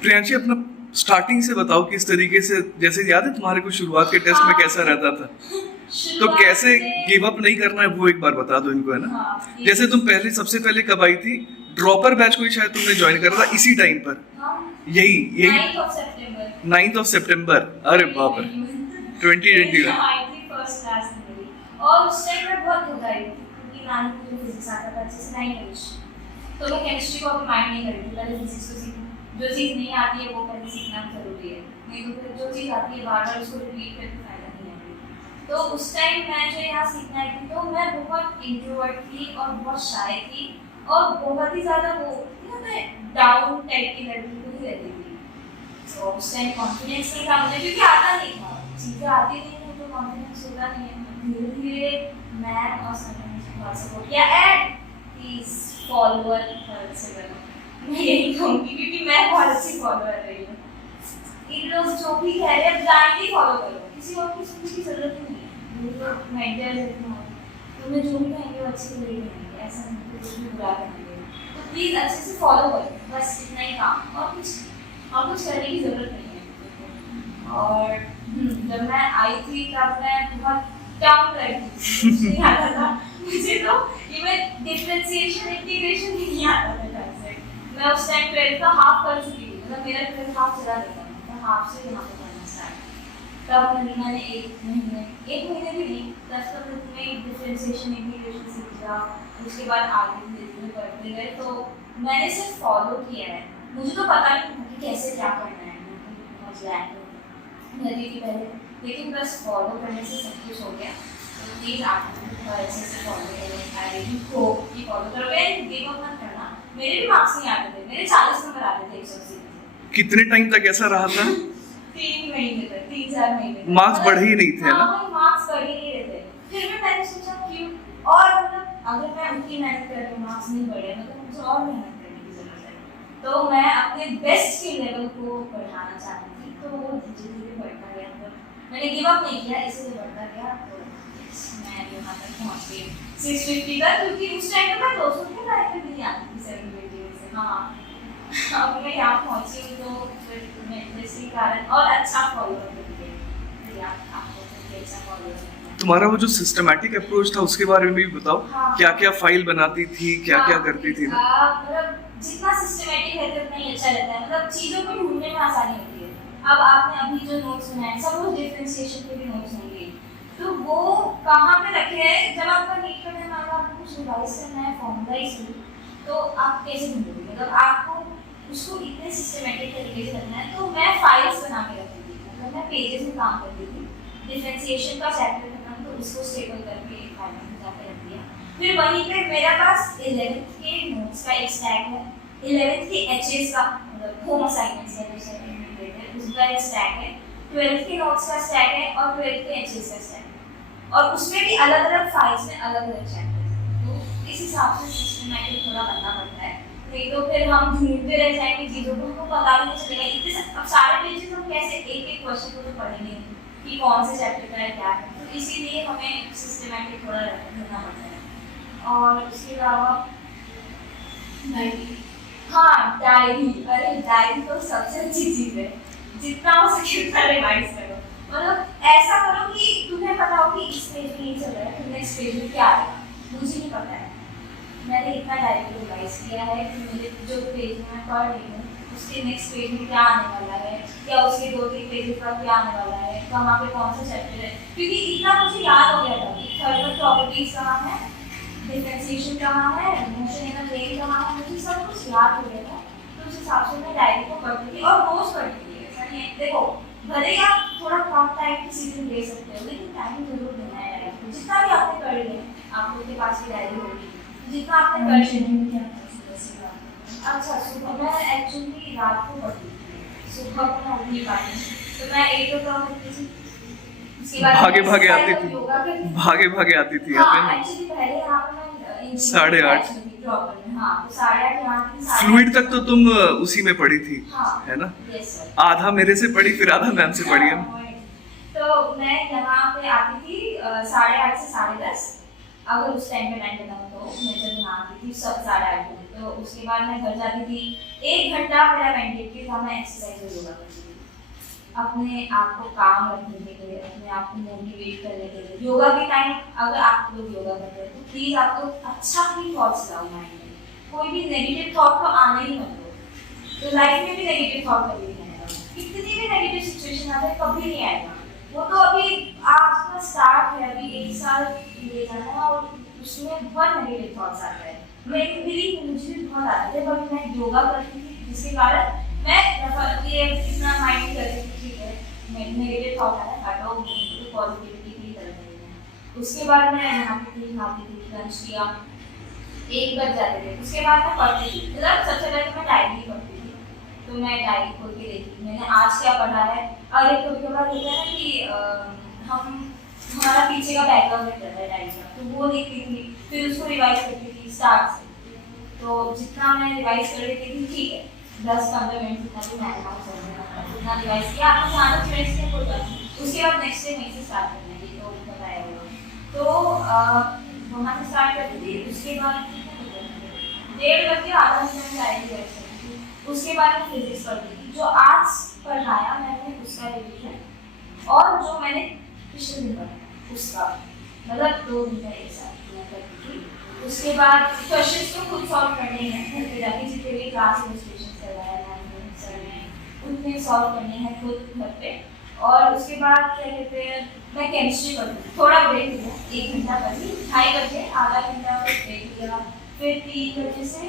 प्रियांशी, अपना स्टार्टिंग से बताओ किस तरीके से, जैसे याद है तुम्हारे को शुरुआत के टेस्ट में कैसा रहता था, तो कैसे गिव अप नहीं करना है वो एक बार बता दो इनको, है ना। जैसे तुम पहले सबसे पहले कब आई थी, ड्रॉपर बैच को ही शायद तुमने ज्वाइन करा था इसी टाइम पर, यही 9th of September। अरे बाप रे, 2021। और उस टाइम मैं बहुत घबराई थी क्योंकि नानी को जो फिजिक्स आता था अच्छे से नहीं पढ़ी, तो मैं केमिस्ट्री को अभी माइंड नहीं कर रही थी। पहले फिजिक्स को सीखूं, जो चीज़ नहीं आती है वो पहले सीखना जरूरी है, नहीं तो फिर जो चीज़ आती है बार बार उसको रिपीट करके फायदा नहीं है। तो उस टाइम मैं जो यहाँ सीखना आई थी, तो मैं बहुत इंट्रोवर्ट थी और बहुत शाय थी और बहुत ही ज़्यादा वो मैं डाउन टाइप की लड़की को ही रहती थी। तो उस टाइम कॉन्फिडेंस नहीं था मुझे, क्योंकि आता नहीं था, चीज़ें आती नहीं है तो कॉन्फिडेंस होता नहीं है। धीरे धीरे मैम और सर ने मुझे बहुत सपोर्ट किया एंड प्लीज फॉलोअर से बनो, मैं यही कहूँगी क्योंकि मैं बहुत अच्छी फॉलोअर रही हूँ। इन लोग जो भी कह रहे हैं ब्लाइंडली फॉलो करो, किसी और की सुनने की जरूरत नहीं है। वो लोग मेंटर हैं, तुम्हें जो भी कहेंगे वो अच्छे से ले लेंगे, ऐसा नहीं कि कुछ भी बुरा करेंगे। तो प्लीज अच्छे से फॉलो करो, बस इतना ही काम, और कुछ करने की जरूरत नहीं है। और जब मैं आई थी तब मैं बहुत डाउन लगी थी, आता था मुझे तो इवन डिफरेंशिएशन इंटीग्रेशन नहीं आता था ढंग से। मैं उस टाइम 12th का हाफ कर चुकी थी, मतलब मेरा 12th हाफ चला गया था, मैं हाफ से यहाँ पे पढ़ना स्टार्ट। तब महीना ने एक महीने भी नहीं, 10 तक में डिफरेंशिएशन इंटीग्रेशन सीख लिया। उसके बाद आगे धीरे धीरे पढ़ते गए, तो मैंने सिर्फ फॉलो किया है, मुझे तो पता नहीं था कि कैसे क्या करना है, बहुत लैक नदी थी पहले, लेकिन बस फॉलो करने से सब कुछ हो गया। तो प्लीज आप अच्छे से फॉलो करें, आई रियली होप कि फॉलो करोगे, गिव अप मत करना। मेरे भी मार्क्स नहीं आते थे, मेरे 40 नंबर आते थे 180 में। कितने टाइम तक ऐसा रहा था? 3 महीने तक, 3-4 महीने तक मार्क्स बढ़े ही नहीं थे ना? हाँ, मार्क्स बढ़ ही नहीं रहे थे। फिर भी मैंने सोचा क्यों, और मतलब अगर मैं उतनी मेहनत कर रही हूँ, मार्क्स नहीं बढ़े, मतलब मुझे और मेहनत करने की जरूरत है। तो मैं अपने बेस्ट के लेवल को बढ़ाना चाहती थी, तो वो धीरे धीरे बढ़ता गया। मैंने गिव अप नहीं किया, इसलिए बढ़ता गया, तो मैं यहाँ तक पहुँच गई 650 तक, क्योंकि उस टाइम पे मैं 200 के लाइफ में नहीं आती थी 720 से। हाँ, अब मैं यहाँ पहुँची हूँ, तो फिर मैं इसी कारण और अच्छा फॉलोअर करके आपको अच्छा फॉलोअर। तुम्हारा वो जो सिस्टमैटिक अप्रोच था उसके बारे में भी बताओ। हाँ, क्या क्या फाइल बनाती थी, क्या क्या करती थी ना? मतलब जितना सिस्टमैटिक है उतना ही अच्छा रहता है, मतलब चीज़ों को ढूंढने में आसानी होती है। अब आपने अभी जो नोट्स बनाए, सब लोग डिफरेंशिएशन के भी नोट्स होंगे, तो वो कहाँ पे रखे हैं, जब आपका नीट करने में आपको कुछ रिवाइज करना है फॉर्मूला ही, तो आप कैसे ढूंढोगे, मतलब आपको उसको इतने सिस्टमैटिक तरीके से करना है। तो मैं फाइल्स बना के रखती थी, मतलब मैं पेजेस में काम करती थी। डिफरेंशिएशन का चैप्टर खत्म, तो उसको स्टेबल करके एक फाइल में जाकर रख दिया। फिर वहीं पे मेरे पास 11th के नोट्स का एक स्टैक है, 11th के एचएस का, मतलब होम असाइनमेंट्स है उसका एक स्टैक है, 12th के नोट्स का स्टैक है और 12th के एचएस का स्टैक है, और उसमें भी अलग अलग फाइल्स में अलग अलग चैप्टर्स हैं। तो इस हिसाब से सिस्टमैटिक थोड़ा बनना पड़ता है, नहीं तो फिर हम ढूंढते रह जाएंगे चीज़ों को, हमको पता भी नहीं चलेगा। इतने अब सारे पेजेस हम कैसे एक एक क्वेश्चन को तो पढ़ेंगे कि कौन से चैप्टर का है क्या है, तो इसीलिए हमें सिस्टमैटिक थोड़ा रहना पड़ता है। और उसके अलावा हाँ, डायरी, अरे डायरी तो सबसे अच्छी चीज़ है, जितना हो सके उतना रिवाइज करो, मतलब ऐसा करो कि तुम्हें पता हो कि इस पेज में ये चल रहा है, तो नेक्स्ट पेज में क्या आएगा मुझे नहीं पता है। मैंने इतना डायरी को रिवाइज किया है कि मेरे जो पेज में मैं पढ़ रही हूँ उसके नेक्स्ट पेज में क्या आने वाला है, या उसके 2-3 पेजेस का क्या आने वाला है, कहाँ पे कौन सा चैप्टर है, क्योंकि इतना मुझे याद हो गया था कि थर्मल प्रॉपर्टीज कहाँ है, डिफरेंशिएशन कहाँ है, मोशन इन अ प्लेन कहाँ है, मुझे सब कुछ याद हो गया था। तो उस हिसाब से मैं डायरी को पढ़ती थी और रोज पढ़ती थी। ऐसा नहीं है, देखो भले ही आप थोड़ा कम टाइम किसी दिन ले सकते हो, लेकिन टाइम जरूर देना है डायरी को। जितना भी आपने कर लिया, आप लोग के पास भी डायरी होगी, जितना आपने कर लिया। अच्छा, सुबह मैं एक्चुअली रात को पढ़ती थी, सुबह को मैं नहीं पाती, तो मैं 8 o'clock उठती थी, भागे भागे आती थी, भागे भागे आती थी। हाँ, एक्चुअली पहले यहाँ पे मैं 8:30 हाँ, तो 8:30 यहाँ थी। फ्लूइड तक तो तुम उसी में पढ़ी थी, हाँ, है ना? Yes sir. आधा मेरे से पढ़ी, फिर आधा मैम से पढ़ी है। तो मैं यहाँ पे आती थी 8:30 से 10:30, अगर उस टाइम पे 9 बना तो मैं जब यहाँ आती थी सब 8:30 बजे, तो तो उसके बाद मैं घर जाती थी, 1 घंटा मेरा मेडिटेटिव था, मैं एक्सरसाइज और योगा करती थी अपने आप को काम रखने के लिए, अपने आप को मोटिवेट करने के लिए। योगा के टाइम अगर आप लोग योगा करते हैं तो प्लीज आप लोग अच्छा ही थॉट्स लाओ माइंड में, कोई भी नेगेटिव थॉट तो आने ही मत दो। तो लाइफ में भी नेगेटिव थॉट कभी नहीं आएगा, कितनी भी नेगेटिव सिचुएशन आ जाए कभी नहीं आएगा। वो तो अभी आपका स्टार्ट है, अभी 1 साल ले जाना है और उसमें बहुत नेगेटिव थॉट्स आते हैं। मुझे भी बहुत आते थे, बट मैं योगा करती थी जिसके कारण मैं इतना माइंड नहीं करती थी, ठीक है नेगेटिव थॉट आया हटाओ, पॉजिटिविटी की तरफ है। उसके बाद मैं नहाती थी, खाती थी, लंच किया, 1 बज जाते थे। उसके बाद मैं पढ़ती थी, मतलब सबसे पहले तो मैं डायरी पढ़ती थी, तो मैं डायरी खोल के देखती मैंने आज क्या पढ़ा है। और एक कभी कभार होता है ना कि हमारा पीछे का बैकग्राउंड रहता है डायरी का, तो वो देखती थी, फिर उसको रिवाइज करती थी स्टार्ट से। तो जितना मैं रिवाइज कर लेती थी, ठीक है 10-15 मिनट जितना भी मैंने उतना रिवाइज किया, आपको जहाँ तक रिवाइज किया कोई बात नहीं, उसके बाद नेक्स्ट डे वहीं से स्टार्ट करना है, ये तो बताया हुआ। तो वहाँ से स्टार्ट करती थी। उसके बाद 1:30 बजे आधा घंटा में डायरी रिवाइज करती थी। उसके बाद मैं फिजिक्स पढ़ती थी, जो आज पढ़ाया मैंने उसका रिविजन, और जो मैंने पिछले दिन पढ़ा उसका, मतलब 2 घंटा एक साथ मैं करती थी। उसके बाद क्वेश्चंस तो खुद सॉल्व करने हैं, घर पे जाके जितने भी क्लास इलस्ट्रेशन करवाया मैंने सर ने, उतने सॉल्व करने हैं खुद घर पे। और उसके बाद क्या कहते हैं, मैं केमिस्ट्री पढ़ती थी, थोड़ा ब्रेक लिया, 1 घंटा पढ़ी, 2:30 बजे आधा घंटा ब्रेक लिया, फिर 3 बजे से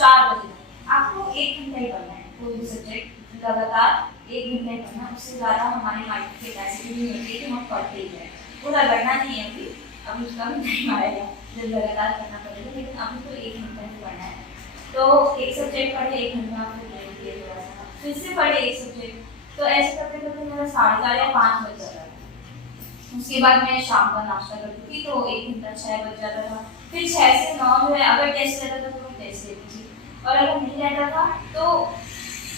4 बजे आपको 1 घंटा ही पढ़ना है कोई भी सब्जेक्ट, लगातार 1 घंटा ही पढ़ना। उससे ज़्यादा हमारी माइंड की कैपेसिटी नहीं होती कि हम पढ़ते ही जाए, वो रगड़ना नहीं है अभी उसका भी टाइम आएगा जब लगातार करना पड़ेगा, लेकिन अभी तो 1 घंटा ही पढ़ना है। तो एक सब्जेक्ट पढ़े 1 घंटा, फिर ब्रेक लिए थोड़ा सा, फिर से पढ़े एक सब्जेक्ट, तो ऐसे करते करते मेरा 4:30 या 5 बज जाता था। उसके बाद मैं शाम का नाश्ता करती थी, तो 1 घंटा 6 बज जाता था। फिर 6 से 9 जो है, अगर टेस्ट रहता था तो मैं टेस्ट लेती थी, और अगर नहीं रहता था तो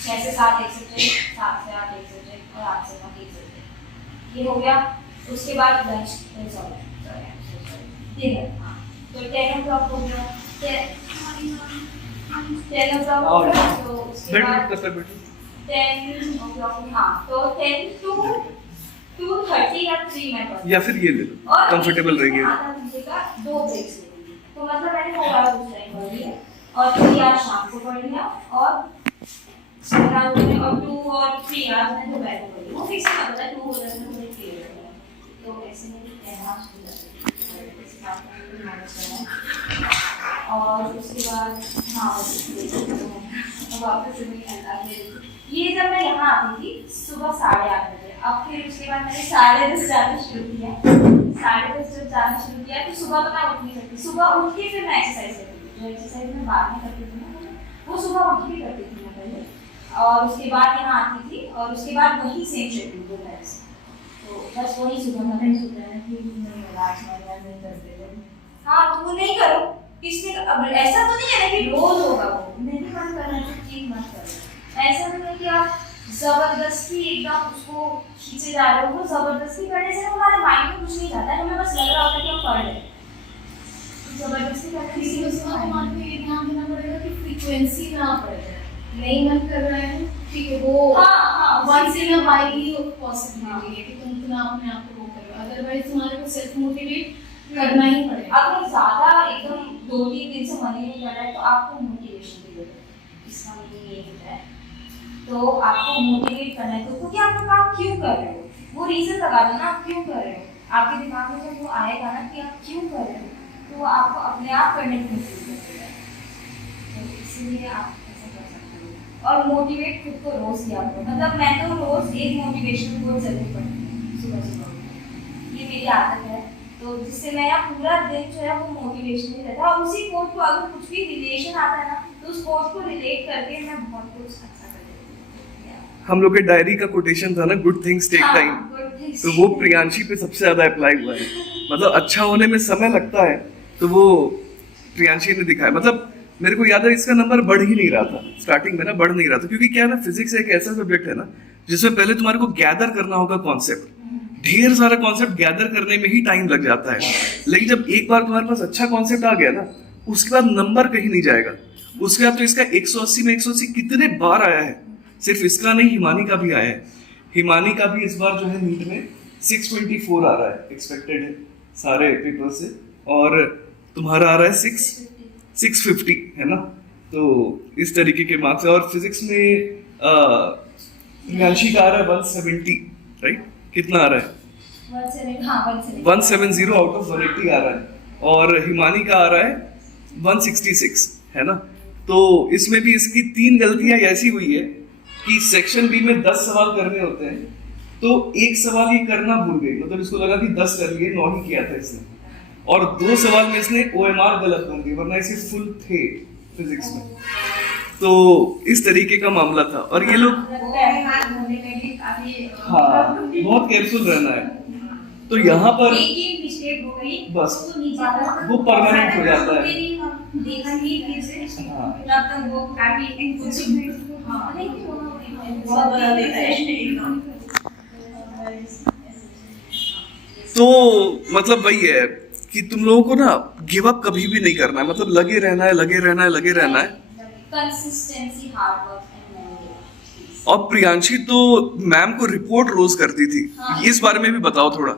6 से 7 एक सब्जेक्ट, 7 से 8 एक सब्जेक्ट, और 8 से 9 एक सब्जेक्ट, ये हो गया। उसके बाद लंच डिनर, तो 10 o'clock हो गया, 10 o'clock हो गया, तो उसके बाद 10 o'clock, हाँ तो 10 to 2:30 या 3 मैं पढ़ती, या फिर ये ले लो कंफर्टेबल रहेगी। आधा घंटे का 2 ब्रेक्स लेती थी, तो मतलब मैंने 4 आवर्स उस टाइम पढ़ लिया, और 3 आवर्स शाम को पढ़ लिया, और 7 आवर्स और 2 और 3 आवर्स मैंने दोपहर को पढ़ लिया। वो फिक्स नहीं पता 2 हो जाता है, मुझे क्लियर हो गया, तो ऐसे में 10 आवर्स हो जाते हैं। और उसके बाद हाँ वापस ये जब मैं यहाँ आती थी सुबह 8:30 बजे, अब फिर उसके बाद मैंने 10:30 जाना शुरू किया, 10:30 जब जाना शुरू किया तो सुबह तो मैं उठ नहीं सकती, सुबह उठ के फिर मैं एक्सरसाइज करती थी, जो एक्सरसाइज मैं बाद में करती थी ना वो सुबह उठ के करती थी मैं पहले, और उसके बाद यहाँ आती थी, और उसके बाद वही सेम शेड्यूल दोपहर से, तो बस वही सुबह का नहीं सोचा है कि नहीं करते थे। हाँ तो वो नहीं करो, किसने अब ऐसा तो नहीं है ना कि रोज होगा, वो नहीं मन करना तो ठीक मत करो, ऐसा नहीं है कि आप जबरदस्ती एकदम उसको खींचे जा रहे हो, वो जबरदस्ती करने से हमारे माइंड में कुछ नहीं जाता है, हमें बस लग रहा होता है कि हम पढ़ रहे हैं, जबरदस्ती करने किसी उसका हमारे को ये ध्यान देना पड़ेगा कि फ्रीक्वेंसी ना बढ़ जाए, नहीं मन कर रहा है ठीक है, वो वंस इन अ वाइल ही पॉसिबिलिटी है कि तुम अपने आप को वो करो, अदरवाइज तुम्हारे को सेल्फ मोटिवेट करना ही पड़ेगा। अगर ज्यादा एकदम 2-3 दिन से मन ही नहीं कर रहा है तो आपको मोटिवेशन की जरूरत है, इसका मतलब ये होता है, तो आपको मोटिवेट करना है तो कि आप वो काम क्यों कर रहे हो, वो रीजन लगा दो ना, आप क्यों कर रहे हो, आपके दिमाग में जब वो आएगा ना कि आप क्यों कर रहे हो, तो वो आपको अपने आप करने की कोशिश करेगा, तो इसलिए आप ऐसा कर सकते हो। और मोटिवेट खुद को रोज किया करो, मतलब मैं तो रोज एक मोटिवेशन कोट जरूर पढ़ती हूँ सुबह सुबह, ये मेरी आदत है, तो जिससे मेरा पूरा दिन जो है वो मोटिवेशनल रहता है, और उसी कोट को अगर कुछ भी रिलेशन आता है ना तो उस कोट को रिलेट करके मैं बहुत कुछ अच्छा कर लेती हूँ। हम लोग के डायरी का कोटेशन था ना, गुड थिंग्स टेक टाइम, तो वो प्रियांशी पे सबसे ज्यादा अप्लाई हुआ है, मतलब अच्छा होने में समय लगता है, तो वो प्रियांशी ने दिखाया, मतलब मेरे को याद है इसका नंबर बढ़ ही नहीं रहा था स्टार्टिंग में ना, बढ़ नहीं रहा था, क्योंकि क्या है ना, फिजिक्स एक ऐसा सब्जेक्ट है ना जिसमें पहले तुम्हारे को गैदर करना होगा कॉन्सेप्ट, ढेर सारा कॉन्सेप्ट गैदर करने में ही टाइम लग जाता है, लेकिन जब एक बार तुम्हारे पास अच्छा कॉन्सेप्ट आ गया ना, उसके बाद नंबर कहीं नहीं जाएगा, उसके बाद तो इसका 180 में 180 कितने बार आया है, सिर्फ इसका नहीं हिमानी का भी आया है। हिमानी का भी इस बार जो है नीट में 624 आ रहा है, एक्सपेक्टेड है सारे पेपर से, और तुम्हारा आ रहा है 650 है ना। तो इस तरीके के मार्क्स है। और फिजिक्स में प्रियांशी का आ रहा है 170, राइट? कितना आ रहा है? 170 आउट ऑफ 180 आ रहा है, और हिमानी का आ रहा है 166, है ना। तो इसमें भी इसकी 3 गलतियां ऐसी हुई है कि सेक्शन बी में 10 सवाल करने होते हैं, तो एक सवाल ये करना भूल गई, मतलब इसको लगा कि 10 कर लिए, 9 ही किया था इसने, और 2 सवाल में इसने OMR गलत कर दिया, वरना इसे फुल थे फिजिक्स में। तो इस तरीके का मामला था, और ये लोग हाँ बहुत केयरफुल रहना है। तो यहाँ पर मिस्टेक हो गई बस तो नीचे वो परमानेंट हो जाता है। देखा ही फिर से हाँ। तब तक वो काफी कुछ हाँ नहीं बहुत बड़ा देता है। तो मतलब वही है कि तुम लोगों को ना गिव अप कभी भी नहीं करना है, मतलब लगे रहना है, लगे रहना है, लगे रहना है। कंसिस्टेंसी, हार्ड वर्क एंड मेहनत। और प्रियांशी तो मैम को रिपोर्ट रोज करती थी, हाँ। इस बारे में भी बताओ थोड़ा।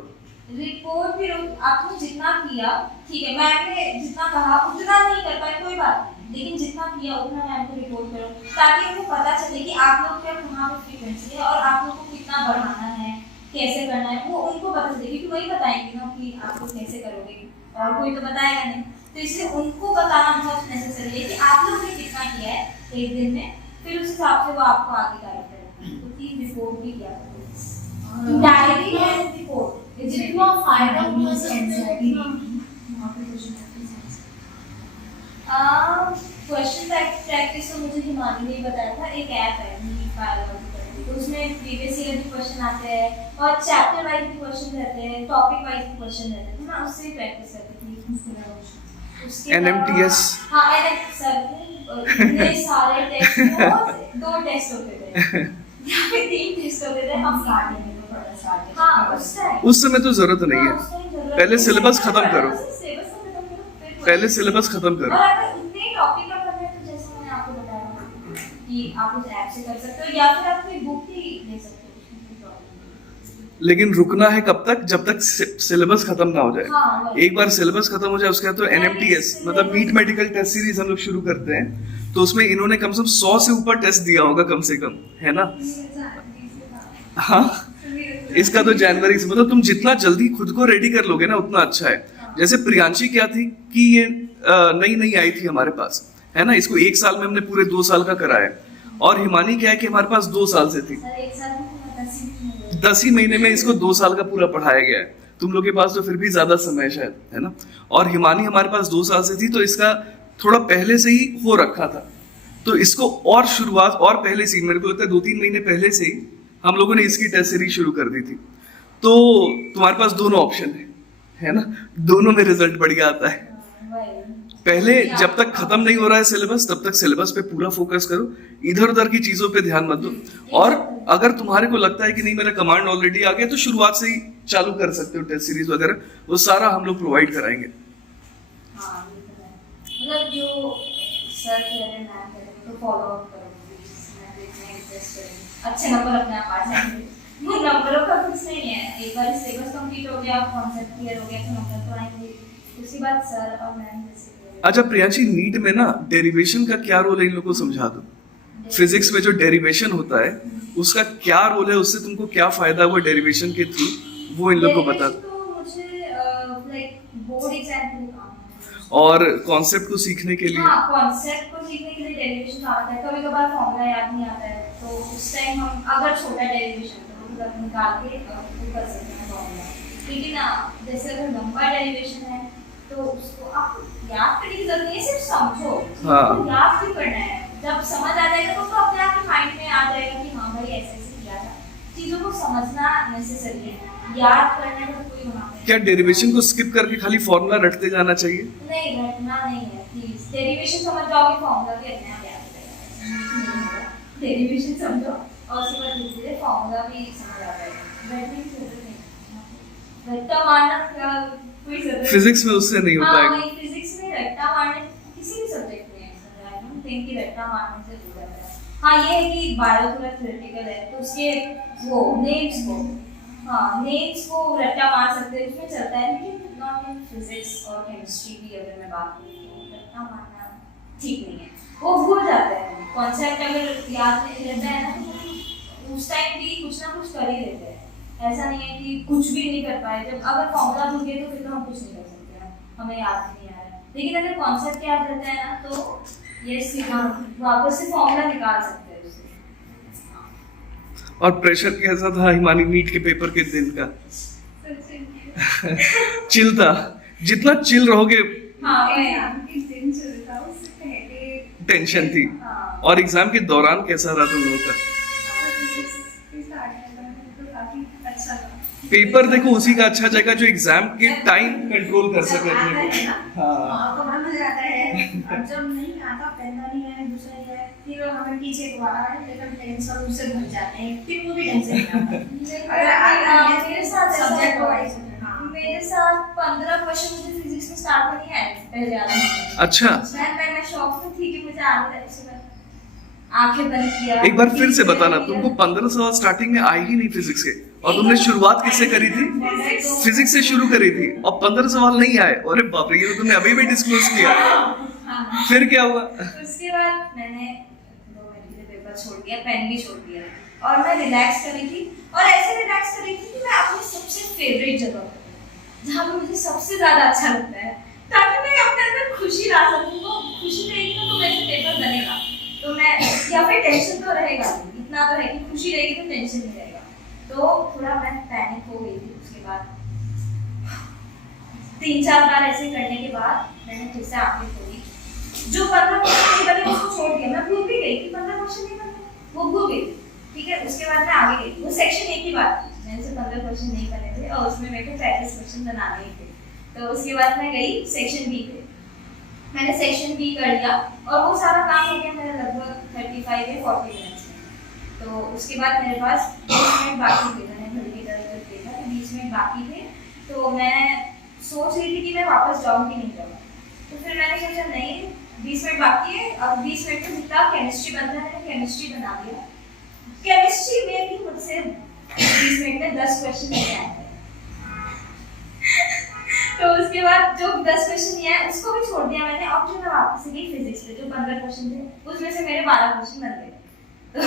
रिपोर्ट भी आपने जितना किया ठीक है, मैम ने जितना कहा उतना नहीं कर पाए कोई बात नहीं, लेकिन जितना किया उतना मैम को रिपोर्ट करो, ताकि उनको पता चले कि आप लोग क्या कहाँ पे फ्रीक्वेंसी है और आप लोग को कितना बढ़ाना है, कैसे करना है, वो उनको पता चले, क्योंकि वही बताएंगे ना कि आप लोग कैसे करोगे, और कोई तो बताएगा नहीं। तो इसलिए उनको बताना बहुत नेसेसरी है कि आप लोग ने कितना किया है एक दिन में, फिर उस हिसाब से वो आपको आगे गाइड करेंगे। तो 3 रिपोर्ट भी किया करो, डायरी एंड रिपोर्ट। जितना फायदा हुआ एनसीईआरटी क्वेश्चन प्रैक्टिस तो मुझे हिमानी ने बताया था, एक ऐप है नीट बायोलॉजी करके, तो उसमें प्रीवियस ईयर भी क्वेश्चन आते हैं और चैप्टर वाइज भी क्वेश्चन रहते हैं, टॉपिक वाइज भी क्वेश्चन रहते हैं, तो मैं उससे प्रैक्टिस करती थी। NMTS हाँ सर इतने सारे टेस्ट, 2 टेस्ट होते थे या फिर 3 टेस्ट होते थे, हम स्टार्टिंग में तो पढ़ा स्टार्टिंग। हाँ उस समय तो जरूरत नहीं है, पहले सिलेबस खत्म करो, पहले सिलेबस खत्म और करो। अगर उतने टॉपिक का करना है तो जैसे मैंने आपको बताया कि आप उस ऐप से कर सकते हो या फिर आप कोई बुक ही ले सकते हो। लेकिन रुकना है कब तक? जब तक सिलेबस खत्म ना हो जाए। हाँ, वही। एक बार सिलेबस खत्म हो जाए उसके बाद तो NMTS मतलब नीट मेडिकल टेस्ट सीरीज हम लोग शुरू करते हैं, तो उसमें इन्होंने कम से कम 100 से ऊपर टेस्ट दिया होगा कम से कम, है ना। हाँ इसका तो जनवरी से, मतलब तुम जितना जल्दी खुद को रेडी कर लोगे ना उतना अच्छा है। जैसे प्रियांशी क्या थी कि ये नई आई थी हमारे पास, है ना, इसको 1 साल में हमने पूरे 2 साल का कराया, और हिमानी क्या है कि हमारे पास 2 साल से थी, सर एक साथ में 10 ही महीने में इसको 2 साल का पूरा पढ़ाया गया है। तुम लोग के पास तो फिर भी ज्यादा समय शायद, है ना। और हिमानी हमारे पास 2 साल से थी, तो इसका थोड़ा पहले से ही हो रखा था, तो इसको और शुरुआत और पहले से, मेरे को लगता है 2-3 महीने पहले से ही हम लोगों ने इसकी टेस्ट सीरीज शुरू कर दी थी। तो तुम्हारे पास दोनों ऑप्शन है ना, दोनों में रिजल्ट बढ़िया आता है। पहले जब तक खत्म नहीं हो रहा है सिलेबस तब तक सिलेबस पे पूरा फोकस करो, इधर उधर की चीजों पे ध्यान मत दो। और अगर तुम्हारे को लगता है कि नहीं मेरा कमांड ऑलरेडी आ गया, तो शुरुआत से ही चालू कर सकते हो टेस्ट सीरीज वगैरह, वो सारा हम लोग प्रोवाइड कराएंगे। हाँ ये तो है, मतलब जो सर कह रहे हैं मैम कह रहे हैं तो फॉलो अप करो, मैं देखने इंटरेस्ट करें, अच्छे नंबर अपने आप आ जाएंगे। वो नंबरों का कुछ नहीं है, एक बार सिलेबस कंप्लीट हो गया, कॉन्सेप्ट क्लियर हो गया तो नंबर तो आएंगे, उसके बाद सर और मैम जैसे। अच्छा प्रियांशी, नीट में ना डेरिवेशन का क्या रोल है इन लोगों को समझा दो। फिजिक्स में जो डेरिवेशन होता है उसका क्या रोल है, उससे तुमको क्या फायदा हुआ डेरिवेशन के थ्रू, वो इन लोग को बता दो। तो मुझे लाइक बोर्ड एग्जाम के लिए काम है, और कॉन्सेप्ट को सीखने के लिए। हाँ कॉन्सेप्ट को सीखने के लिए डेरिवेशन काम आता है, कभी कभार फॉर्मूला याद नहीं आता है तो उस टाइम हम अगर छोटा डेरिवेशन तो मतलब निकाल के कर सकते हैं फॉर्मूला, लेकिन जैसे अगर लंबा डेरिवेशन है तो उसको आप याद करने की जरूरत नहीं है, सिर्फ समझो। हाँ। तो याद भी करना है, जब समझ आ जाएगा तो अपने आप के माइंड में आ जाएगा कि हाँ भाई ऐसे ऐसे किया था। चीजों को समझना नेसेसरी है, याद करने का कोई होना नहीं। क्या डेरिवेशन को स्किप करके खाली फॉर्मूला रटते जाना चाहिए? नहीं, रटना नहीं है प्लीज। डेरिवेशन समझ जाओगे फॉर्मूला भी अपने आप याद हो जाएगा। डेरिवेशन समझो और उसके बाद धीरे-धीरे फॉर्मूला भी समझ आ जाएगा। रटने की जरूरत नहीं, रट्टा मारना फिजिक्स में उससे नहीं हो पाएगा। फिजिक्स में रट्टा मारने किसी भी सब्जेक्ट में है, सेकंड की रट्टा मारने से हो जाता है। हाँ ये है कि बायो थोड़ा थ्योरेटिकल है तो उसके वो नेम्स को रट्टा मार सकते हैं उसमें चलता है, लेकिन नॉट इन फिजिक्स और केमिस्ट्री की अगर मैं बात करूँ तो रट्टा मारना ठीक नहीं है, वो भूल जाते हैं कॉन्सेप्ट। अगर याद नहीं रहता है ना तो उस टाइम भी कुछ ना कुछ कर ही लेते हैं, ऐसा नहीं है कि कुछ भी नहीं कर पाए। जब अगर फॉर्मूला भूल गए तो फिर तो हम कुछ नहीं कर सकते हैं, हमें याद नहीं आ रहा है, लेकिन अगर कॉन्सेप्ट याद रहता है ना तो ये सीखा वापस से फॉर्मूला निकाल सकते हैं उससे। और प्रेशर कैसा था हिमानी नीट के पेपर के दिन का? चिल था, जितना चिल रहोगे टेंशन थी। और एग्जाम के दौरान कैसा रहा तुम लोगों का? पेपर देखो उसी का अच्छा जाएगा जो एग्जाम के टाइम कंट्रोल कर सके अपने को। हाँ तो बड़ा मजा आता है। अब जब नहीं आता पहला नहीं है दूसरा ही है फिर हमें पीछे को आ रहा है लेकिन टेंशन उससे भर जाते हैं फिर वो भी टेंशन नहीं आता। अगर आता मेरे साथ सब्जेक्ट वाइज मेरे साथ 15 क्वेश्चन मुझे फिजिक्स में स्टार्ट में नहीं आए पहले वाला। अच्छा मैं शौक में थी कि मुझे आने लगे सुबह आंखें बंद किया। एक बार फिर से बताना, तुमको 15 सवाल स्टार्टिंग में आए ही नहीं फिजिक्स के और तुमने शुरुआत किससे करी थी? फिजिक्स से शुरू करी थी और 15 सवाल नहीं आए। अरे बाप रे, ये तो तुमने अभी भी डिस्क्लोज किया। फिर क्या हुआ? उसके बाद मैंने 2 मिनट के लिए पेपर छोड़ दिया, पेन भी छोड़ दिया और मैं रिलैक्स कर रही थी। और ऐसे रिलैक्स कर रही थी कि मैं अपनी सबसे फेवरेट जगह पर जहाँ पे मुझे सबसे ज्यादा अच्छा लगता है ताकि मैं अपने अंदर खुशी ला सकूँ। वो खुशी रहेगी तो वैसे पेपर बनेगा तो मैं या फिर टेंशन तो रहेगा, इतना तो है कि खुशी रहेगी तो टेंशन नहीं रहेगा। तो थोड़ा मैं पैनिक हो गई थी। उसके बाद 3-4 बार ऐसे करने के बाद मैंने फिर से आंखें खोली। जो 15 क्वेश्चन नहीं बने उसको छोड़ दिया, मैं भूल भी गई कि 15 क्वेश्चन नहीं बने, वो भूल गई। ठीक है, उसके बाद मैं आगे गई। वो सेक्शन एक ही बात थी, मैंने से 15 क्वेश्चन नहीं बने थे और उसमें मेरे को 35 क्वेश्चन बनाने ही थे। तो उसके बाद मैं गई सेक्शन बी पे, मैंने सेक्शन बी कर लिया और वो सारा काम हो गया मेरा लगभग 35 या 40 मिनट्स में। तो उसके बाद मेरे पास 20 मिनट बाकी थे, मैंने घड़ी की तरफ देखा कि 20 मिनट बाकी थे। तो मैं सोच रही थी कि मैं वापस जाऊँ कि नहीं जाऊँ। तो फिर मैंने सोचा नहीं 20 मिनट बाकी है, अब 20 मिनट में जितना केमिस्ट्री बनता है मैंने केमिस्ट्री बना दिया। केमिस्ट्री में भी मुझसे 20 मिनट में 10 क्वेश्चन नहीं आए थे। तो उसके बाद जो 10 क्वेश्चन नहीं आए उसको भी छोड़ दिया मैंने। अब जो मैं वापस से गई फिजिक्स पे, जो 15 क्वेश्चन थे उसमें से मेरे 12 क्वेश्चन बन गए। तो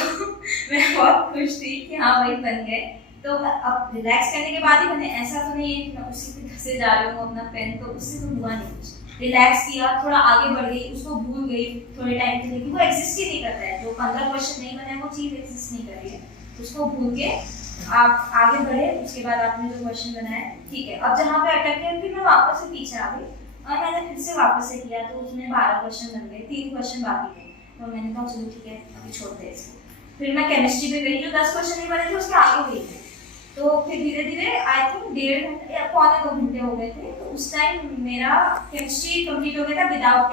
मैं बहुत खुश थी कि हाँ भाई बन गए। तो अब रिलैक्स करने के बाद ही मैंने, ऐसा तो नहीं है कि मैं उसी पे घसे जा रही हूँ अपना पेन, तो उससे तो हुआ नहीं कुछ। रिलैक्स किया, थोड़ा आगे बढ़ गई, उसको भूल गई थोड़े टाइम के लिए कि वो एग्जिस्ट ही नहीं करता है। जो 15 क्वेश्चन नहीं बने वो चीज़ एग्जिस्ट नहीं कर रही है, उसको भूल के आप आगे बढ़े। उसके बाद आपने जो क्वेश्चन बनाया ठीक है, अब जहाँ पे अटक गए फिर मैं वापस से पीछे आ गई और मैंने फिर से वापस से किया। तो उसमें 12 क्वेश्चन बन गए, 3 क्वेश्चन बाकी थे। तो मैंने कहा चलो ठीक है अभी छोड़ दे इसको। फिर मैं केमिस्ट्री पे गई, जो 10 क्वेश्चन नहीं बने थे उसके आगे गई थी। तो फिर धीरे धीरे आई थिंक 1.5 घंटे या 1.25 घंटे हो गए थे। तो उस टाइम मेरा केमिस्ट्री कंप्लीट हो गया था विदाउट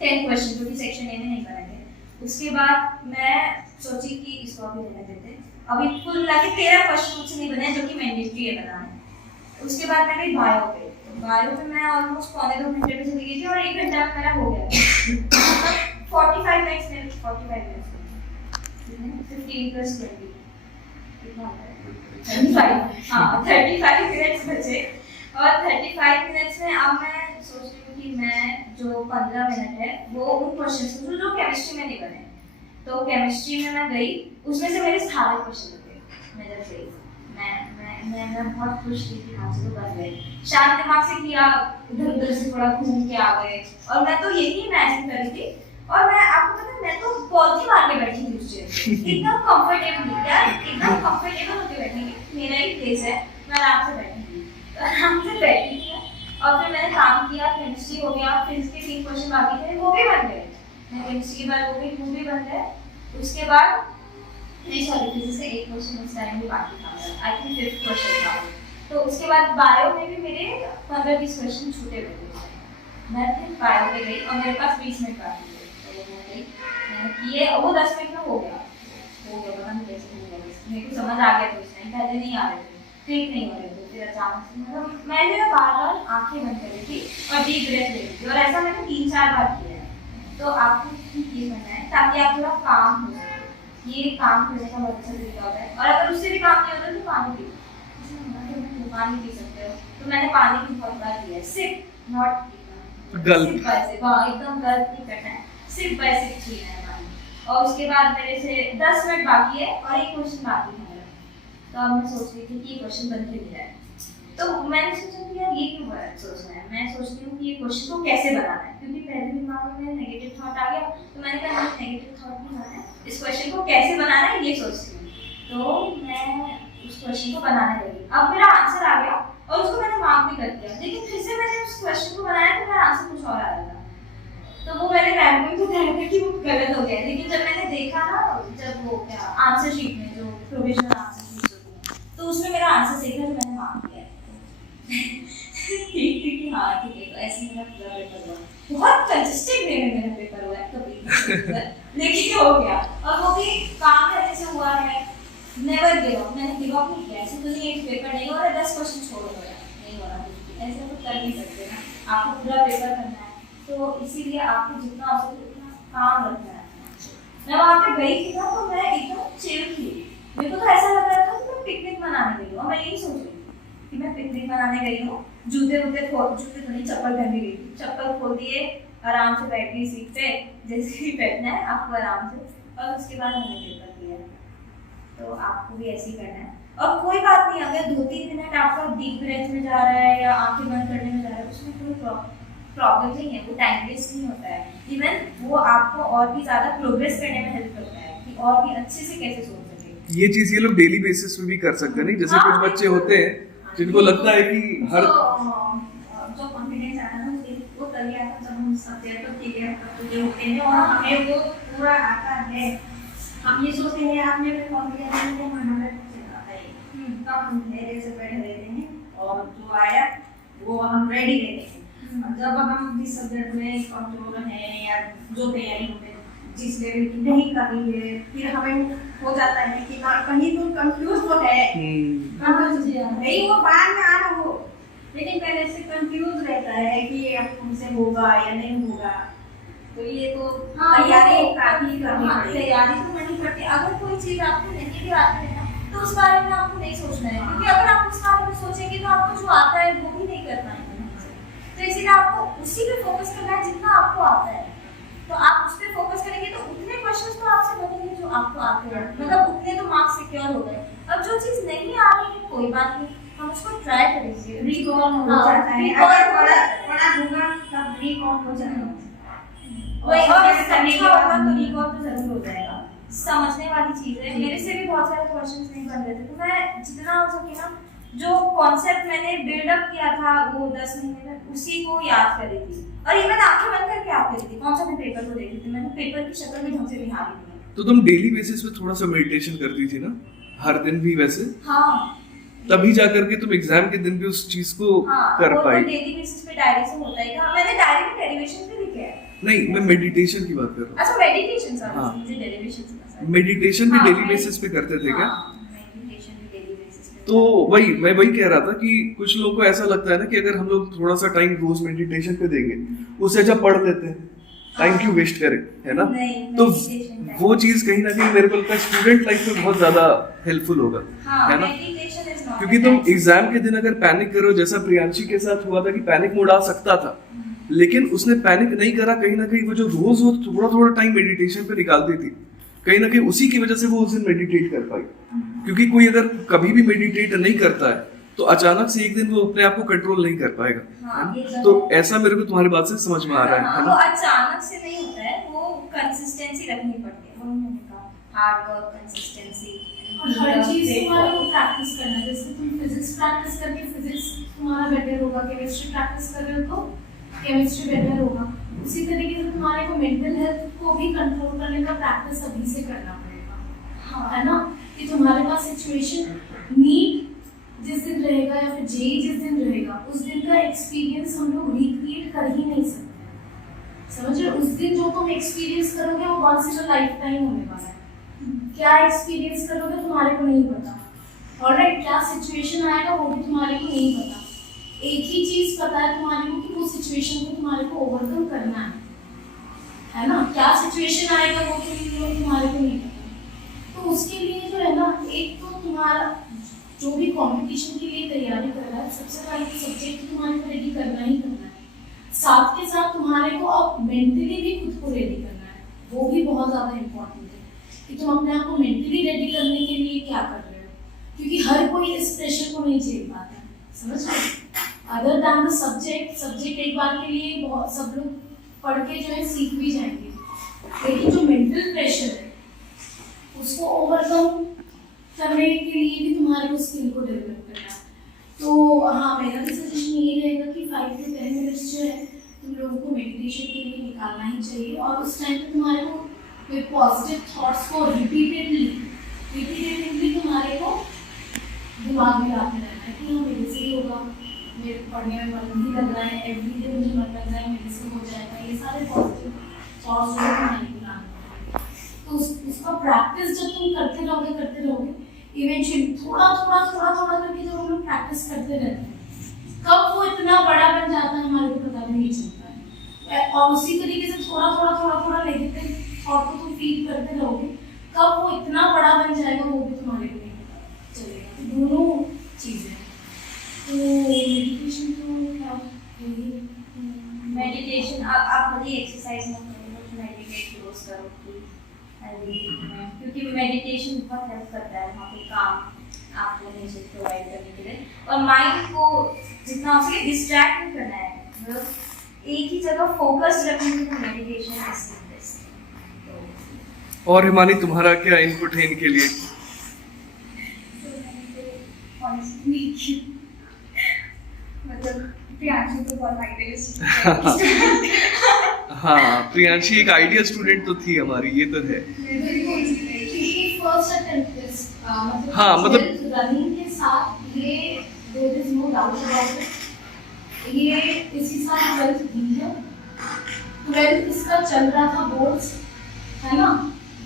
10 क्वेश्चन, जो कि सेक्शन ए में नहीं बने थे। उसके बाद मैं सोची कि इसको अभी रहने देते, अभी कुल मिला के 13 क्वेश्चन मुझसे नहीं बने जो कि मैंडेटरी है बनाने। उसके बाद मैं गई बायो पे। तो बायो पे मैं ऑलमोस्ट 1.25 घंटे पे चली गई थी और 1 घंटा मेरा हो गया। 45 मिनट्स में 15 + 20 कितना होता है 35। हाँ 35 मिनट्स बचे और 35 मिनट्स में अब मैं सोच रही हूँ कि मैं जो 15 मिनट है वो उन क्वेश्चन को जो केमिस्ट्री में नहीं बने। तो केमिस्ट्री में मैं गई, उसमें से मेरे सारे क्वेश्चन थे। मैं जब गई मैं बहुत खुश थी कि हाँ चलो बन गए। शांत दिमाग से किया, इधर उधर से थोड़ा घूम के आ गए और मैं तो यही इमेजिन कर रही थी। और मैं आपको पता है मैं तो पॉलिथी मार के बैठी थी उस चेयर पे, एकदम कंफर्टेबल यार, एकदम कंफर्टेबल होके बैठेंगे, मेरा ही प्लेस है, मैं आराम से बैठूंगी। तो आराम से बैठी थी और फिर मैंने काम किया, केमिस्ट्री हो गया, फिजिक्स के 3 क्वेश्चन बाकी थे वो भी बन गए। मैं केमिस्ट्री के बाद वो भी बन गए। उसके बाद नहीं सॉरी फिजिक्स का 1 क्वेश्चन उस टाइम भी बाकी था, आई थिंक 5th क्वेश्चन था। तो उसके बाद बायो में भी मेरे 15-20 क्वेश्चन छूटे हुए थे। मैं फिर बायो पे गई और मेरे पास 20 मिनट बाकी थे। मैंने किए और वो 10 मिनट में हो गया पता नहीं कैसे हो गया। मेरे को समझ आ गया कुछ नहीं, पहले नहीं आ रहे थे, क्लिक नहीं हो रहे थे। फिर अचानक से मतलब मैंने बार-बार आंखें बंद करी थी और डीप ब्रेथ ले रही थी और ऐसा मैंने 3-4 बार किया है। तो आपको ये करना है ताकि आप थोड़ा काम हो जाए। ये काम करने का बहुत अच्छा तरीका होता है। और अगर उससे भी काम नहीं होता तो पानी पी, पानी पी सकते हो। तो मैंने पानी भी बहुत बार पिया है, सिर्फ नॉट गल्प। सिर्फ बाय सिर्फ, हाँ एकदम गल्प नहीं करना है, सिर्फ बाय सिर्फ पीना है पानी। और उसके बाद मेरे से 10 मिनट बाकी है और एक क्वेश्चन बाकी है मेरा। तो अब मैं सोच रही थी कि ये क्वेश्चन बन के मिला है, तो मैंने सोचा कि यार ये क्यों सोचना है, मैं सोचती हूँ कि ये क्वेश्चन को कैसे बनाना है, क्योंकि पहले दिमाग में नेगेटिव थॉट आ गया, तो मैंने कहा नहीं नेगेटिव थॉट नहीं आना है, इस क्वेश्चन को कैसे बनाना है ये सोचती हूँ। तो मैं उस क्वेश्चन को बनाने लगी। अब मेरा आंसर आ गया और उसको मैंने मार्क भी कर दिया, लेकिन फिर से मैंने उस क्वेश्चन को बनाया तो मेरा आंसर कुछ और आ रहा था। तो वो मैंने मैम को बताया था कि वो गलत हो गया, लेकिन जब मैंने देखा ना, जब वो क्या आंसर शीट में जो प्रोविजनल आंसर शीट होती है, तो उसमें मेरा आंसर सही था, तो मैंने मार्क किया। ठीक थी कि हाँ ठीक है, तो ऐसे मेरा पूरा पेपर हुआ। बहुत कंसिस्टेंट वे में मेरा पेपर हुआ है कभी, लेकिन हो गया। और वो भी काम करने से हुआ है, नेवर गिव अप, मैंने गिव अप नहीं किया। ऐसे तो नहीं एक पेपर नहीं हो रहा, 10 क्वेश्चन छोड़ दो यार, नहीं हो रहा कुछ, ऐसे तो कर नहीं सकते ना, आपको पूरा पेपर करना है। तो इसीलिए आपको जितना हो सके उतना काम रखना है। मैं वहाँ पे गई थी ना, तो मैं एकदम चिल थी। मेरे को तो ऐसा लग रहा था कि मैं पिकनिक मनाने गई हूँ, और मैं यही सोच रही थी कि मैं पिकनिक मनाने गई हूँ। जूते तो नहीं, चप्पल पहन के गई थी, चप्पल खोल दिए, आराम से बैठ गई सीट पे, जैसे ही बैठना है आपको आराम से, और उसके बाद मैंने पेपर दिया। तो आपको भी ऐसे ही करना है। और कोई बात नहीं, अगर 2-3 मिनट आपका डीप ब्रेथ में जा रहा है या आंखें बंद करने में जा रहा है, उसमें कोई प्रॉब्लम नहीं है, वो टाइम वेस्ट नहीं होता है। इवन वो आपको और भी ज़्यादा प्रोग्रेस करने में हेल्प करता है कि और भी अच्छे से कैसे सोच सके। ये चीज ये लोग डेली बेसिस पे भी कर सकते हैं, नहीं? जैसे कुछ बच्चे होते हैं जिनको लगता है कि हर जो कॉन्फिडेंस आता है ना, वो तभी आता है जब हम सब्जेक्ट को क्लियर कर चुके होते हैं और हमें वो पूरा आता है। हम ये सोचते हैं आप में कॉन्फिडेंस नहीं है, हमारे आता है, तो हम धैर्य से बैठे रहते हैं और जो आया वो हम रेडी रहते हैं। जब हम जिस सब्जेक्ट में कमजोर हैं या जो तैयारी होते हैं जिस लेवल की नहीं कर रही है, फिर हमें हो जाता है कि ना कहीं तो कंफ्यूज तो है, नहीं वो बाद में आ रहा हो, लेकिन पहले से कंफ्यूज रहता है कि ये अब हमसे होगा या नहीं होगा। तो ये तो तैयारी काफी करनी पड़ेगी। तैयारी तो करनी पड़ती है। अगर कोई चीज़ आपको नहीं भी आती है ना, तो उस बारे में आपको नहीं सोचना है, क्योंकि अगर आप उस बारे में सोचेंगे तो आपको जो आता है वो भी नहीं कर पाएंगे। तो इसीलिए आपको उसी पे फोकस करना है जितना आपको आता है। तो आप उस पे फोकस करेंगे तो उतने क्वेश्चंस तो आपसे बनेंगे जो आपको आते हैं, मतलब उतने तो मार्क्स सिक्योर हो गए। अब जो चीज़ नहीं आ रही है कोई बात नहीं, हम उसको ट्राई करेंगे, रिकॉल हो जाता है। अगर पढ़ा होगा तब रिकॉल हो जाएगा। वही और समझा होगा तो रिकॉल तो जरूर हो जाएगा। समझने वाली चीज़ है। मेरे से भी बहुत सारे क्वेश्चंस नहीं बन रहे थे, तो मैं जितना हो सके ना, जो कॉन्सेप्ट मैंने बिल्डअप किया था वो 10 महीने में, उसी को याद कर रही थी। और इवन आंखें बंद करके याद कर रही थी, कौन सा मैं पेपर को देख रही थी, मैंने पेपर की शक्ल भी ढंग से निहारी थी। तो तुम डेली बेसिस पे थोड़ा सा मेडिटेशन करती थी ना, हर दिन भी वैसे? हाँ, तभी जाकर के तुम एग्जाम के दिन भी उस चीज को कर पाई। डेली बेसिस पे डायरी से होता है क्या? मैंने डायरी में डेरिवेशन भी लिखे हैं। नहीं, मैं मेडिटेशन की बात कर रहा हूँ। अच्छा, मेडिटेशन, सॉरी हाँ। मुझे डेरिवेशन समझ आया। मेडिटेशन भी हाँ, डेली बेसिस पे करते थे क्या? मेडिटेशन भी डेली बेसिस पे। तो मैं वही कह रहा था कि कुछ लोगों को ऐसा लगता है ना कि अगर हम लोग थोड़ा सा टाइम रोज मेडिटेशन पे देंगे, उससे जब पढ़ लेते हैं, टाइम क्यों वेस्ट करें, है ना? नहीं, तो meditation time। वो चीज कहीं ना कहीं मेरे को लगता है स्टूडेंट लाइफ में बहुत ज्यादा हेल्पफुल होगा, हाँ, है ना? meditation is not क्योंकि a तुम time। एग्जाम के दिन अगर पैनिक करो, जैसा प्रियांशी के साथ हुआ था कि पैनिक मोड आ सकता था, लेकिन उसने पैनिक नहीं करा। कहीं ना कहीं वो जो रोज वो थोड़ा थोड़ा टाइम मेडिटेशन पे निकालती थी, कहीं ना कहीं उसी की वजह से वो उस दिन मेडिटेट कर पाई। क्योंकि कोई अगर कभी भी मेडिटेट नहीं करता है तो अचानक से एक दिन वो अपने आप को कंट्रोल नहीं कर पाएगा, हाँ, है ये ना? तो तो ऐसा मेरे को तुम्हारी बात से समझ में आ रहा है वो ना? अचानक से नहीं होता है, वो कंसिस्टेंसी रखनी पड़ती है। वो मैंने कहा, हार्ड वर्क, कंसिस्टेंसी, और हर चीज तुम्हारे को प्रैक्टिस करना है। जैसे तुम फिजिक्स प्रैक्टिस करके फिजिक्स तुम्हारा बेटर होगा, केमिस्ट्री प्रैक्टिस कर रहे हो तो केमिस्ट्री बेटर होगा। उसी तरीके से तुम्हारे को मेंटल हेल्थ को भी कंट्रोल करने का प्रैक्टिस अभी से करना पड़ेगा, हाँ, है ना? कि तुम्हारे पास सिचुएशन नीट जिस दिन रहेगा या फिर जेई जिस दिन रहेगा, उस दिन का एक्सपीरियंस हम लोग रिक्रिएट कर ही नहीं सकते। समझ रहे हो? उस दिन जो तुम एक्सपीरियंस करोगे वो once in a lifetime होने वाला है। क्या एक्सपीरियंस करोगे तुम्हारे को नहीं पता, ऑलराइट? क्या सिचुएशन आएगा वो भी तुम्हारे को नहीं पता। एक ही चीज पता है तुम्हारे को कि वो सिचुएशन को तुम्हारे को ओवरकम करना है। है ना, क्या सिचुएशन आएगा वो तो तुम्हारे को नहीं पता। तो उसके लिए जो है ना, एक तो तुम्हारा जो भी कंपटीशन के लिए तैयारी कर रहा है, सबसे पहले सब्जेक्ट तुम्हारे को रेडी करना ही करना है। साथ के साथ तुम्हारे को अब मेंटली भी खुद को रेडी करना है, वो भी बहुत ज़्यादा इम्पोर्टेंट है कि तुम अपने आप को मेंटली रेडी करने के लिए क्या कर रहे हो, क्योंकि हर कोई इस प्रेशर को नहीं झेल पाता है, समझ रहे। अदर दैन द सब्जेक्ट एक बार के लिए बहुत सब लोग पढ़ के जो है सीख भी जाएंगे, लेकिन जो मेंटल प्रेशर है उसको ओवरकम करने के लिए भी तुम्हारे को स्किल को डेवलप करना है। तो हाँ, मेरा भी सजेशन यही रहेगा कि 5 से 10 मिनट्स जो है तुम लोगों को मेडिटेशन के लिए निकालना ही चाहिए, और उस टाइम पे तुम्हारे को विद पॉजिटिव थॉट्स को रिपीटेडली तुम्हारे को दिमाग में लाते रहना है कि हाँ मेरे से ही होगा, मेरे पढ़ने में मन नहीं लग रहा है, एवरीडे मुझे मन लग रहा है, मेरे से हो जाएगा, ये सारे पॉजिटिव थॉट्स जो है तुम्हारे को लाने पड़ेंगे। तो उसका प्रैक्टिस जब तुम करते रहोगे इवेंचुअली थोड़ा करके जब हम लोग प्रैक्टिस करते रहते हैं, कब वो इतना बड़ा बन जाता है हमारे को पता भी नहीं चलता है। और उसी तरीके से थोड़ा नेगेटिव थॉट को तुम फील करते रहोगे, कब वो इतना बड़ा बन जाएगा वो भी तुम्हारे को नहीं पता चलेगा। तो दोनों चीज़ें, तो मेडिटेशन तो क्या मेडिटेशन आप बड़ी एक्सरसाइज मत करो, मेडिटेट रोज करो प्लीज, क्योंकि मेडिटेशन बहुत हेल्प करता है वहाँ पे काम आपको नेचर प्रोवाइड करने के लिए, और माइंड को जितना हो सके डिस्ट्रैक्ट नहीं करना है, मतलब एक ही जगह फोकस रखने के लिए मेडिटेशन इज बेस्ट। और हिमानी तुम्हारा क्या इनपुट है इनके लिए? मतलब प्रियांशी तो बहुत आइडियलिस्ट हाँ, प्रियांशी एक आइडियल स्टूडेंट तो थी हमारी, ये तो है। हाँ, मतलब रनिंग के साथ ये there is no doubt about it, ये इसी साल 12th दी है, 12th इसका चल रहा था बोर्ड्स, है ना,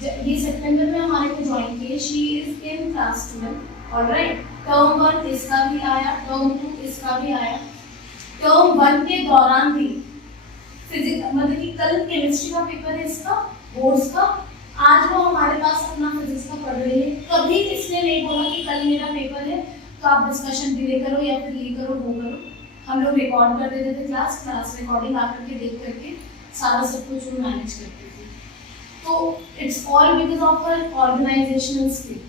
ये सितंबर में हमारे को ज्वाइन किए। She is in class 12, alright. Term 1 इसका भी आया, टर्म 2 इसका भी आया। टर्म 1 के दौरान भी फिजिक्स, मतलब कि कल केमिस्ट्री का पेपर है इसका बोर्ड्स का, आज वो हमारे पास अपना फिजिक्स का पढ़ रही है। कभी इसने नहीं बोला कि कल मेरा पेपर है तो आप डिस्कशन डिले करो या फिर ये करो वो करो। हम लोग रिकॉर्ड कर देते थे, क्लास रिकॉर्डिंग आकर के देख करके सारा सब कुछ वो मैनेज करते थे। तो it's all because of her organisational skill,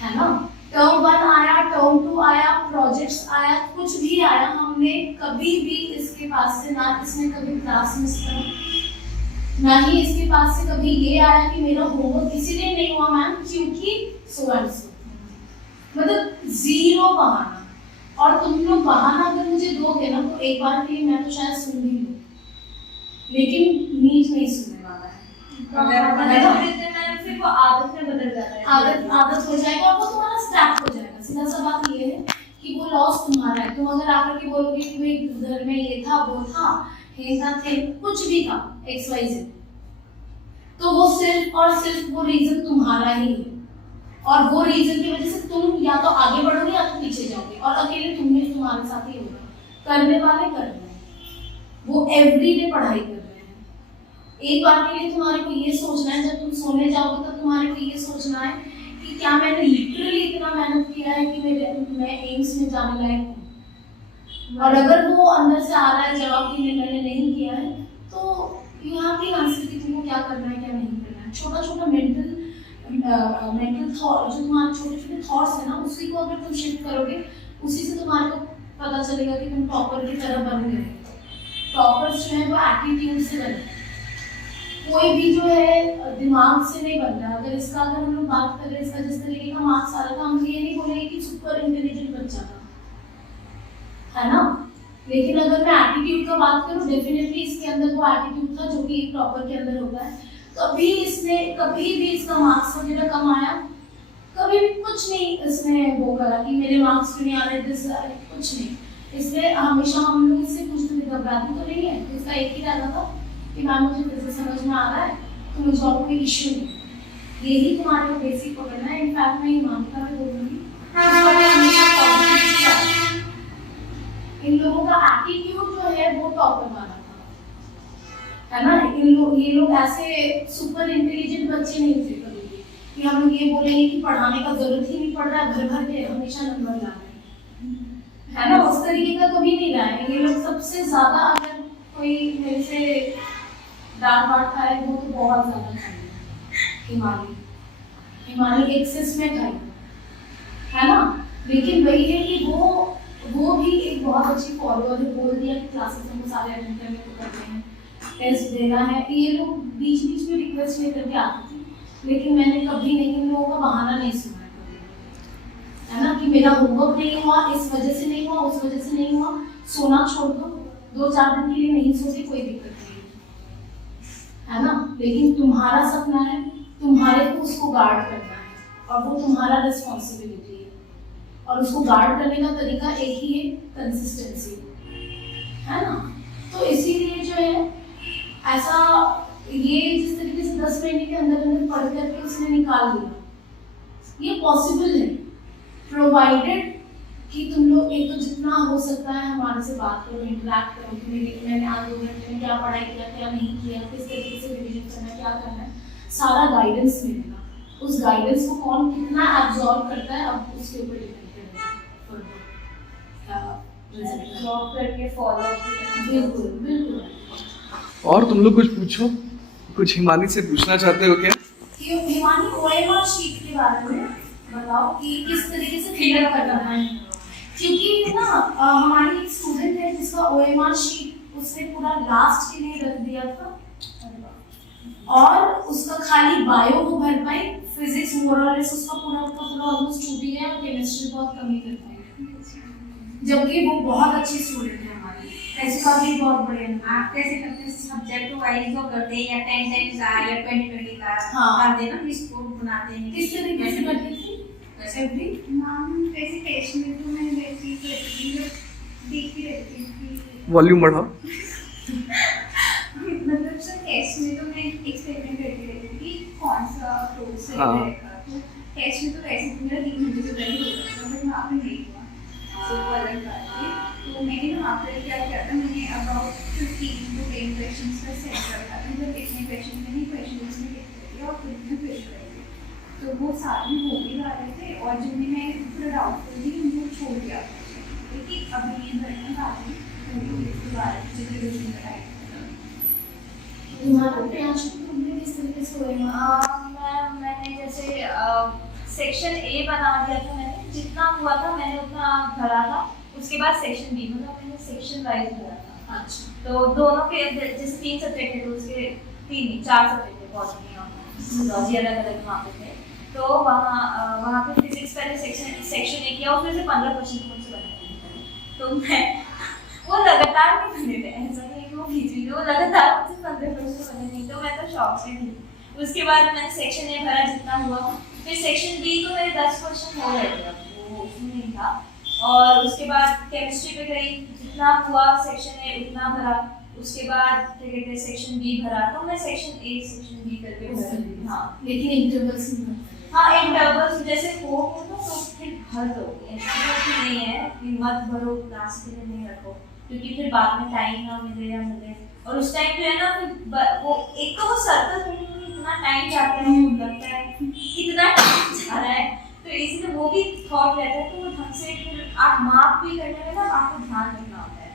है ना। टर्म 1 आया, टर्म 2 आया, प्रोजेक्ट्स आया, कुछ भी आया, हमने कभी भी इसके पास से, ना इसने कभी क्लास मिस करा, ना ही इसके पास से कभी ये आया कि मेरा होमवर्क इसीलिए नहीं हुआ मैम क्योंकि सो एंड सो, मतलब जीरो बहाना। और तुम लोग बहाना अगर मुझे दोगे ना तो एक बार के लिए मैं तो शायद सुन भी लूँ, लेकिन नीट नहीं सुनने वाला है। फिर वो आदत में बदल जाता है, आदत हो जाएगा और वो तुम्हारा स्टैक हो जाएगा। सीधा सा बात ये है कि वो लॉस तुम्हारा है। तुम अगर आकर के बोलोगे कि भाई घर में ये था वो था, थे कुछ भी था XYZ, तो वो सिर्फ और सिर्फ वो रीजन तुम्हारा ही है, और वो रीजन की वजह से तुम या तो आगे बढ़ोगे या तो पीछे जाओगे, और अकेले तुम्हारे साथ ही होगा। करने वाले कर रहे हैं, वो एवरीडे पढ़ाई कर रहे हैं। एक बार के लिए तुम्हारे को ये सोचना है, जब तुम सोने जाओगे तब तुम्हारे को ये सोचना है कि क्या मैंने लिटरली इतना मेहनत किया है कि मैं एम्स में जाने लायक हूँ। और अगर वो अंदर से आ रहा है जवाब कि मैंने नहीं किया है, तो यू हैव टू आंसर कि तुमको क्या करना है क्या नहीं करना है। छोटा छोटा मेंटल थॉट, जो तुम्हारे छोटे छोटे थॉट्स है ना, उसी को अगर तुम शिफ्ट करोगे, उसी से तुम्हारे को पता चलेगा कि तुम टॉपर की तरह बन गए। टॉपर्स जो है वो एटीट्यूड से बनते हैं, कोई भी जो है दिमाग से नहीं बनता। अगर हम लोग बात कर रहे हैं, इसका जिस तरीके का मार्क्स आ रहा था, हम ये नहीं बोलेंगे कि सुपर इंटेलिजेंट बच्चा था, है ना। लेकिन अगर मैं एटीट्यूड का बात करूँ, डेफिनेटली इसके अंदर वो एटीट्यूड था जो कि एक टॉपर के अंदर होता है। कभी भी इसका मार्क्स वगैरह कम आया, कभी भी कुछ नहीं इसने वो करा कि मेरे मार्क्स क्यों नहीं आ रहे, कुछ नहीं। इसलिए हमेशा हम लोग इससे कुछ भी घबराते तो नहीं है। तो इसका एक ही रहता था कि मैम मुझे फिर समझ में आ रहा है, तो मुझे और कोई इश्यू नहीं। यही तुम्हारे को बेसिक पकड़ना है। इनफैक्ट मैं ईमानता में बोलूँगी, इन लोगों का एटीट्यूड जो है वो टॉपर वाला था। है ना। ये लोग ऐसे सुपर इंटेलिजेंट बच्चे नहीं थे कभी भी कि हम लोग ये बोलेंगे कि पढ़ाने का जरूरत ही नहीं पड़ रहा है, भर भर के हमेशा नंबर ला रहे हैं, है ना। उस तरीके का कभी नहीं रहा है। ये लोग सबसे ज्यादा, अगर कोई मेरे से डांट वाट खाए वो तो बहुत ज्यादा खाएगा, हिमालय एक्सेस में खाएगा, है ना। लेकिन वही है कि वो भी एक बहुत अच्छी फॉलोअर है, बोल दिया कि क्लासेस हमको सारे अटेंड करने को करते हैं, टेस्ट देना है। ये लोग बीच बीच में रिक्वेस्ट लेकर के आते थे, लेकिन मैंने कभी नहीं, इन लोगों का बहाना नहीं सुना कभी, है ना, कि मेरा होमवर्क नहीं हुआ, इस वजह से नहीं हुआ, उस वजह से नहीं हुआ, सोना छोड़ दो, 2-4 दिन के लिए नहीं सोचे, कोई दिक्कत नहीं, है ना। लेकिन तुम्हारा सपना है, तुम्हारे को उसको गार्ड करना है, और वो तुम्हारा रिस्पॉन्सिबिलिटी है, और उसको गार्ड करने का तरीका एक ही है, कंसिस्टेंसी, है ना। तो इसीलिए जो है ऐसा, ये जिस तरीके से 10 महीने के अंदर अंदर पढ़ करके उसने निकाल दिया, ये पॉसिबल है, प्रोवाइडेड कि तुम लोग एक तो जितना हो सकता है हमारे से बात करो, इंटरेक्ट करो कि मैंने आज 2 घंटे में क्या पढ़ाई किया, क्या नहीं किया, किस तरीके से रिवीजन करना, क्या करना है, सारा गाइडेंस मिलेगा। उस गाइडेंस को कौन कितना एब्जॉर्ब करता है, अब उसके ऊपर डिपेंड करेगा, जॉब करके फॉलो अप। बिल्कुल बिल्कुल। और तुम लोग कुछ पूछो, कुछ हिमानी से पूछना चाहते हो क्या? कि हिमानी OMR शीट के बारे में बताओ कि किस तरीके से फिलअप करना है, क्योंकि ना हमारी एक स्टूडेंट है जिसका OMR शीट उसने पूरा लास्ट के लिए रख दिया था, और उसका खाली बायो वो भर पाई, फिजिक्स मोरलेस उसका पूरा ऑलमोस्ट छूट ही गया, और केमिस्ट्री बहुत कम ही कर पाई, जबकि वो बहुत अच्छी स्टूडेंट है हमारी, इसका भी बहुत बढ़िया। आप कैसे करते हैं, सब्जेक्ट वाइज जो करते हैं, या 10 का या 20 का हाँ। करते हैं ना, लिस्ट बनाते हैं, किस तरीके से करती थी वैसे भी मैम। वैसे टेस्ट में तो मैं वैसे ही देखती रहती थी, वॉल्यूम बढ़ाओ। मतलब सर टेस्ट में तो मैं एक्सपेरिमेंट करती रहती थी कि कौन सा फ्रूट सही हाँ। रहेगा, तो टेस्ट में तो वैसे तो मेरा 3 घंटे से पहले हो जाता था, बट वहाँ पे नहीं हुआ, तो वो अलग बात है। तो मैंने ना वहाँ पर क्या किया था, मैंने अबाउट 15 to 10 क्वेश्चंस का सेट रखा था, मतलब इतने क्वेश्चन मैंने क्वेश्चन उसमें लिख दिया और फिर मैं फिर कराई, तो वो सारे हो भी जा रहे थे, और जो मैं थोड़ा डाउटफुल थी उनको छोड़ दिया था, क्योंकि अभी ये बढ़िया बात है उसके बारे में जितने रिविजन कराए तुम्हारा प्रयास तुमने किस तरीके से OMR मैंने जैसे सेक्शन A बना दिया था, मैंने जितना हुआ था मैंने उतना भरा था। उसके बाद सेक्शन B, मतलब मैंने सेक्शन वाइज भरा था। अच्छा, तो दोनों के जैसे 3 सब्जेक्ट है तो उसके 4 सब्जेक्ट है, बॉटनी और जूलॉजी अलग अलग वहाँ पे थे। तो वहाँ पे फिजिक्स पहले सेक्शन A किया, उसमें से 15 क्वेश्चन मुझसे बनाए थे, तो मैं वो लगातार नहीं बने थे, ऐसा नहीं कि वो बीच में, वो लगातार मुझसे 15 क्वेश्चन बने नहीं, तो मैं तो शॉक से थी। उसके बाद मैंने सेक्शन A भरा जितना हुआ, फिर सेक्शन B तो मेरे 10 क्वेश्चन हो गए थे, वो उसमें नहीं था। और उसके बाद केमिस्ट्री पे गई, जितना हुआ सेक्शन A उतना भरा। उसके बाद क्या कहते हैं सेक्शन B भरा, तो मैं सेक्शन A सेक्शन B करके भरा। हाँ, लेकिन इंटरवल्स में हाँ इंटरवल्स जैसे हो ना तो फिर भर दो, ऐसा नहीं है कि मत भरो, क्लास के लिए नहीं रखो, क्योंकि फिर बाद में टाइम ना मिले या मिले। और उस टाइम जो है ना फिर वो एक तो वो सर्कल में इतना टाइम जाता है, लगता है कितना टाइम जा रहा है, तो इसलिए वो भी थॉट रहता है। तो वो ढंग से फिर आप मार्क भी करने में ना आपको ध्यान रखना होता है,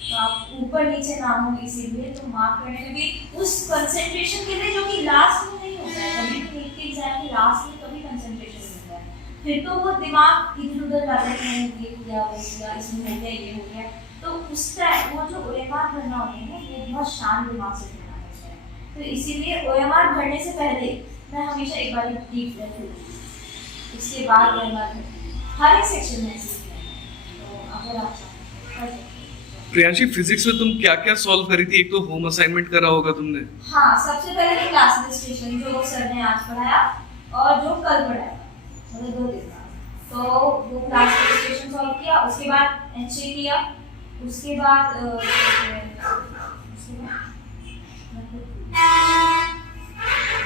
तो आप ऊपर नीचे ना हो, इसीलिए तो मार्क करने में भी उस कंसंट्रेशन के लिए जो कि लास्ट में नहीं होता है, कभी भी नीट के एग्जाम के लास्ट में कभी कंसंट्रेशन होता है, फिर तो वो दिमाग इधर उधर जाता है, मैंने ये किया वो किया, इसमें हो गया ये हो गया। तो उस टाइम वो जो OMR भरना होता है ना, वो बहुत शांत दिमाग से भरना होता है। तो इसीलिए OMR भरने से पहले मैं हमेशा एक बार डीप ब्रेथ लेती हूँ, उसके बाद OMR भरती हूँ, हर एक सेक्शन में ऐसे ही है। तो अगर आप कर सकते हैं। प्रियांशी, फिजिक्स में तुम क्या क्या सॉल्व करी थी? एक तो होम असाइनमेंट करा होगा तुमने। हाँ, सबसे पहले क्लास रजिस्ट्रेशन जो सर ने आज पढ़ाया और जो कल पढ़ाया, मतलब 2 दिन का, तो वो क्लास रजिस्ट्रेशन सॉल्व किया। उसके बाद HA किया, उसके बाद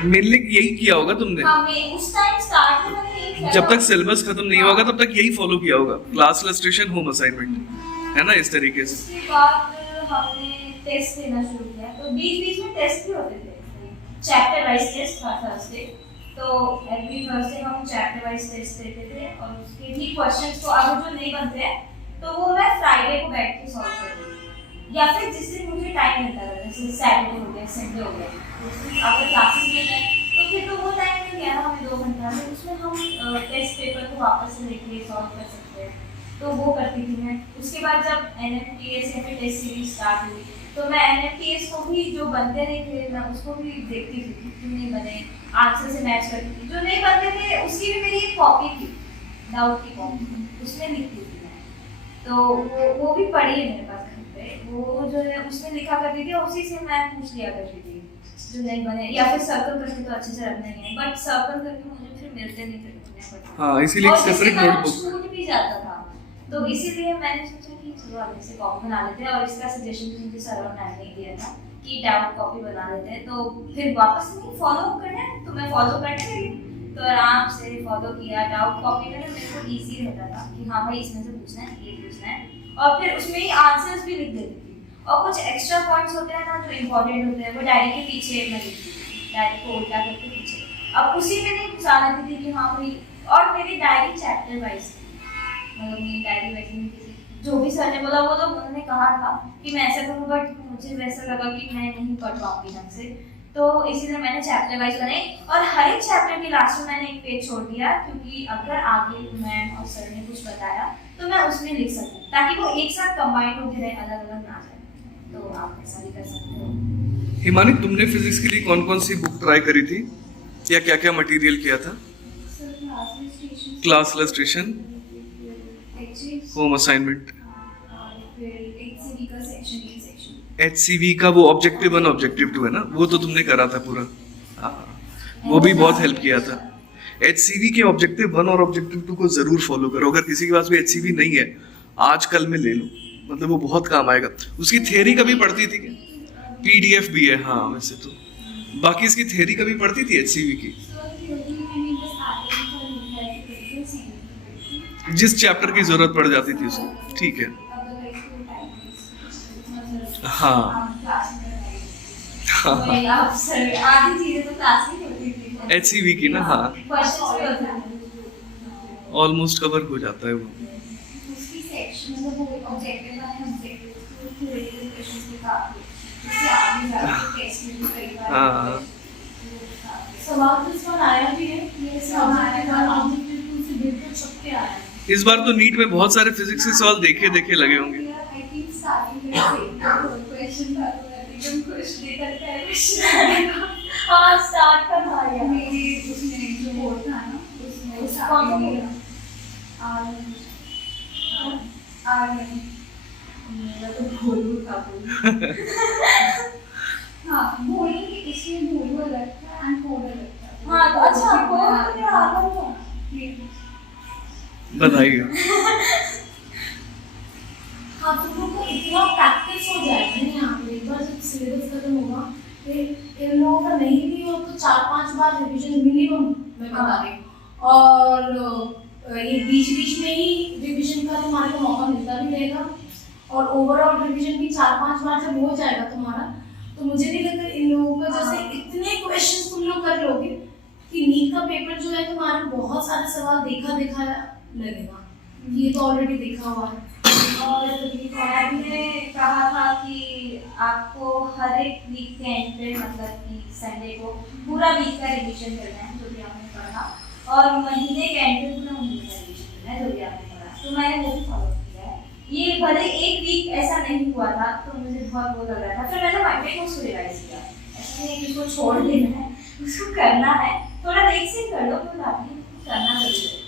मेनली यही किया होगा तुमने। हाँ, मैं उस टाइम स्टार्ट में मैंने यही किया जब था। तक सिलेबस खत्म नहीं होगा तब तक यही फॉलो किया होगा, क्लास रजिस्ट्रेशन होम असाइनमेंट, है ना, इस तरीके से। उसके बाद हमने टेस्ट देना शुरू किया, तो बीच बीच में टेस्ट भी होते थे, चैप्टर वाइज टेस्ट था थर्सडे। तो एवरी थर्सडे हम चैप्टर वाइज टेस्ट देते थे और उसके भी क्वेश्चंस तो अगर जो नहीं बनते हैं तो वो मैं फ्राइडे को बैठ के सॉल्व कर देती थी, या फिर जिस दिन मुझे टाइम मिलता था, जैसे सैटरडे हो गया, संडे हो गया, अगर क्लासेस में गए तो फिर तो वो टाइम मिल गया ना हमें 2 घंटा, तो उसमें हम टेस्ट पेपर को वापस से लेके सॉल्व कर सकते हैं, तो वो करती थी मैं। उसके बाद जब NMTS या फिर टेस्ट सीरीज स्टार्ट हुई तो मैं NMTS को भी जो बनते नहीं थे मैं उसको भी देखती थी कि क्यों नहीं बने, आंसर से मैच करती थी, जो नहीं बनते थे उसकी भी मेरी एक कॉपी थी, डाउट की कॉपी, उसमें लिखती थी मैं, तो वो भी पढ़ी है मेरे पास घर पे, वो जो है उसमें लिखा करती थी और उसी से मैं पूछ लिया करती थी जो नहीं बने, या फिर सर्कल करके तो अच्छे से रखना ही है, बट सर्कल करके मुझे फिर मिलते नहीं थे, हाँ इसीलिए एक सेपरेट नोटबुक। छूट भी जाता था, तो इसीलिए मैंने सोचा कि चलो आगे से कॉपी बना लेते हैं, और इसका सजेशन भी मुझे सर और मैम ने दिया था कि डाउट कॉपी बना लेते हैं, तो फिर वापस नहीं फॉलो करना है तो मैं फॉलो करने लगी, तो आराम से फॉलो किया। डाउट कॉपी में मेरे को इजी रहता था कि हाँ भाई इसमें से पूछना है, ये पूछना है, और फिर उसमें ही आंसर्स भी लिख देती थी, और कुछ एक्स्ट्रा पॉइंट्स होते हैं ना जो इम्पोर्टेंट होते हैं वो डायरी के पीछे मैं लिखती थी, डायरी को उल्टा करके पीछे, अब उसी में नहीं घुसा लेती थी कि हाँ भाई, और मेरी डायरी चैप्टर वाइज थी, मतलब मेरी डायरी वैसे नहीं थी, जो भी सर ने बोला वो तो उन्होंने कहा था कि मैं ऐसा करूँ, बट मुझे वैसा लगा कि मैं नहीं पढ़ पाऊंगी ढंग से, तो इसीलिए मैंने चैप्टर वाइज बनाई, और हर एक चैप्टर के लास्ट में मैंने एक पेज छोड़ दिया, क्योंकि अगर आगे मैम और सर ने कुछ बताया तो मैं उसमें लिख सकूँ, ताकि वो एक साथ कंबाइन होकर रहे, अलग अलग ना जाए, तो आप ऐसा भी कर सकते हो। हिमानी, तुमने फिजिक्स के लिए कौन कौन सी बुक ट्राई करी थी या क्या क्या मटेरियल किया था? Class illustration, home assignment, HCV का वो ऑब्जेक्टिव 1 ऑब्जेक्टिव 2 है ना, वो तो तुमने करा था पूरा, हाँ वो भी बहुत हेल्प किया था। HCV के ऑब्जेक्टिव 1 और ऑब्जेक्टिव 2 को जरूर फॉलो करो, अगर किसी के पास भी HCV नहीं है आजकल में ले लो, मतलब वो बहुत काम आएगा। उसकी थ्योरी कभी पढ़ती थी क्या? PDF भी है हाँ वैसे तो, बाकी इसकी थ्योरी कभी पढ़ती थी HCV की? जिस चैप्टर की जरूरत पड़ जाती थी उसे, ठीक है हाँ हाँ आधी चीजें तो क्लास में होती थी, HCV की ना, हाँ क्वेश्चंस भी होते थे, ऑलमोस्ट कवर हो जाता है वो। उसकी सेक्शन में वो ऑब्जेक्टिव वाले ऑब्जेक्टिव को थ्योरेटिकल क्वेश्चंस के साथ उससे आगे जाके टेस्ट में भी कई बार हाँ सवाल तो इस बार आया भी है, ये सवाल के बाद ऑब्जेक्टिव टू से बिल्कुल सबके आया है। इस बार तो नीट में बहुत सारे फिजिक्स के सवाल देखे देखे लगे होंगे। आई थिंक स्टार्टिंग में से क्वेश्चन था, तो एकदम खुश देखा था क्वेश्चन, हां स्टार्ट का था यार, मेरी उसमें जो बोर्ड था ना उसमें उसका कौन सा बोला आ मेरा तो भोलू था हाँ भोलू की, इसमें भोलू अलग था एंड कोड अलग था, हाँ तो अच्छा कोड तो मेरा आ गया बताइए। हाँ तुम लोग को इतना प्रैक्टिस हो जाएगा ना यहाँ पे, एक बार जब सिलेबस खत्म होगा फिर इन लोगों का नहीं भी हो तो 4-5 बार रिवीजन मिनिमम मैं बता रही हूँ, और ये बीच बीच में ही रिवीजन का तुम्हारे को मौका मिलता भी रहेगा, और ओवरऑल रिवीजन भी 4-5 बार जब हो जाएगा तुम्हारा, तो मुझे नहीं लगता इन लोगों का जैसे इतने क्वेश्चन तुम लोग कर लोगे कि नीट का पेपर जो है तुम्हारे बहुत सारे सवाल देखा देखा लगेगा, ये तो ऑलरेडी देखा हुआ है। और मैम ने कहा था कि आपको हर एक वीक के एंड पे, मतलब कि संडे को पूरा वीक का रिवीजन करना है जो भी आपने पढ़ा, और महीने के एंड पे पूरा महीने का रिवीजन करना है जो भी आपने पढ़ा, तो मैंने वो भी फॉलो किया है। ये भले एक वीक ऐसा नहीं हुआ था तो मुझे बहुत वो लग रहा था, फिर मैंने मंडे को उसको रिवाइज किया, ऐसा नहीं कि उसको छोड़ देना है, उसको करना है, थोड़ा देख से कर लो, कोई बात नहीं, करना जरूरी है,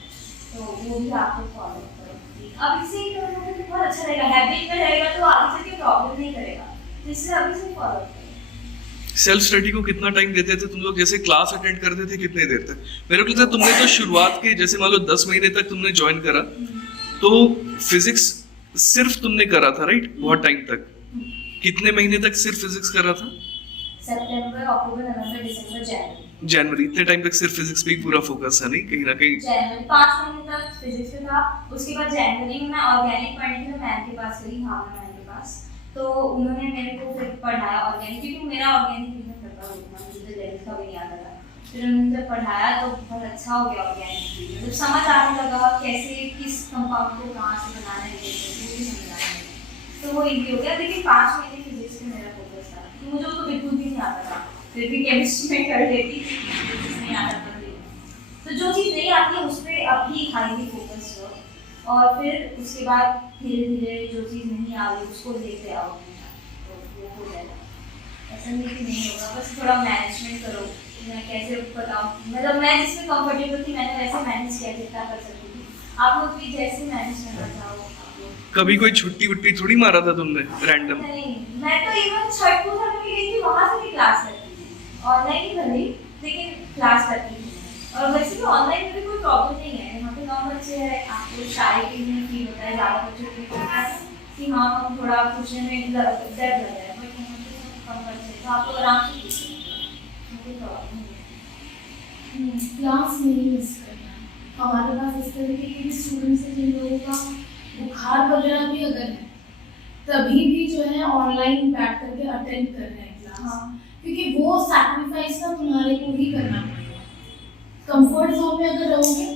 तो वो भी आपको फॉलो करो। अब इसे ही करोगे तो बहुत अच्छा रहेगा, हैबिट में रहेगा तो आगे चल के प्रॉब्लम नहीं करेगा, तो इसलिए अभी से फॉलो करो। सेल्फ स्टडी को कितना टाइम देते थे तुम लोग? जैसे क्लास अटेंड करते थे कितने देर तक? मेरे को लगता है तुमने तो शुरुआत के जैसे मान लो 10 महीने तक तुमने ज्वाइन करा, तो फिजिक्स सिर्फ तुमने करा था राइट, बहुत टाइम तक? कितने महीने तक सिर्फ फिजिक्स करा था? सितंबर, अक्टूबर, नवंबर, दिसंबर, जनवरी, इतने टाइम तक सिर्फ फिजिक्स पे ही पूरा फोकस है नहीं कहीं ना कहीं? जनवरी 5 महीने तक फिजिक्स पे था, उसके बाद जनवरी में मैं ऑर्गेनिक पढ़ने के लिए मैम के पास गई, भावना मैम के पास, तो उन्होंने मेरे को फिर पढ़ाया ऑर्गेनिक, क्योंकि मेरा ऑर्गेनिक बिजनेस करता होता था, मुझे लेवल का भी नहीं आता था। फिर उन्होंने जब पढ़ाया तो बहुत अच्छा हो गया ऑर्गेनिक, जब समझ आने लगा कैसे किस कंपाउंड को कहाँ से बनाना है वो भी समझ आने लगा, तो वो इजी हो गया। लेकिन 5 महीने फिजिक्स में मेरा फोकस था, तो मुझे उसको बिल्कुल भी नहीं आता था, फिर भी केमिस्ट्री में कर लेती थी, फिजिक्स नहीं आता था। तो जो चीज़ नहीं आती है उस पर अभी हाईली फोकस हो, और फिर उसके बाद धीरे धीरे जो चीज़ नहीं आ रही उसको लेते आओ, तो वो हो जाएगा। ऐसा नहीं कि नहीं होगा, बस थोड़ा मैनेजमेंट करो। मैं कैसे बताऊँ, मतलब मैं जिसमें कंफर्टेबल थी मैंने वैसे मैनेज किया जितना कर सकती थी। आप लोग भी जैसे मैनेज करना चाहो आप लोग। कभी कोई छुट्टी वुट्टी थोड़ी मारा था तुमने रैंडम? नहीं, मैं तो इवन छठ पूजा में गई थी, वहाँ से भी क्लास करती थी, ऑनलाइन ही भले लेकिन क्लास करती थी। और वैसे भी ऑनलाइन में भी कोई प्रॉब्लम नहीं है, यहाँ पे 9 बच्चे हैं, आपको शायद भी फील होता है, ज़्यादा बच्चों को होता है कि हाँ हम थोड़ा पूछने में डर लग रहा है, बट यहाँ पे कम बच्चे तो आप लोग आराम से क्लास नहीं मिस करना। हमारे पास इस तरीके के भी स्टूडेंट्स हैं जिन लोगों का बुखार वगैरह भी अगर है तभी भी जो है ऑनलाइन बैठ करके अटेंड कर रहे हैं क्लास, क्योंकि वो सैक्रिफाइस ना तुम्हारे को ही करना पड़ेगा। कंफर्ट जोन में अगर रहोगे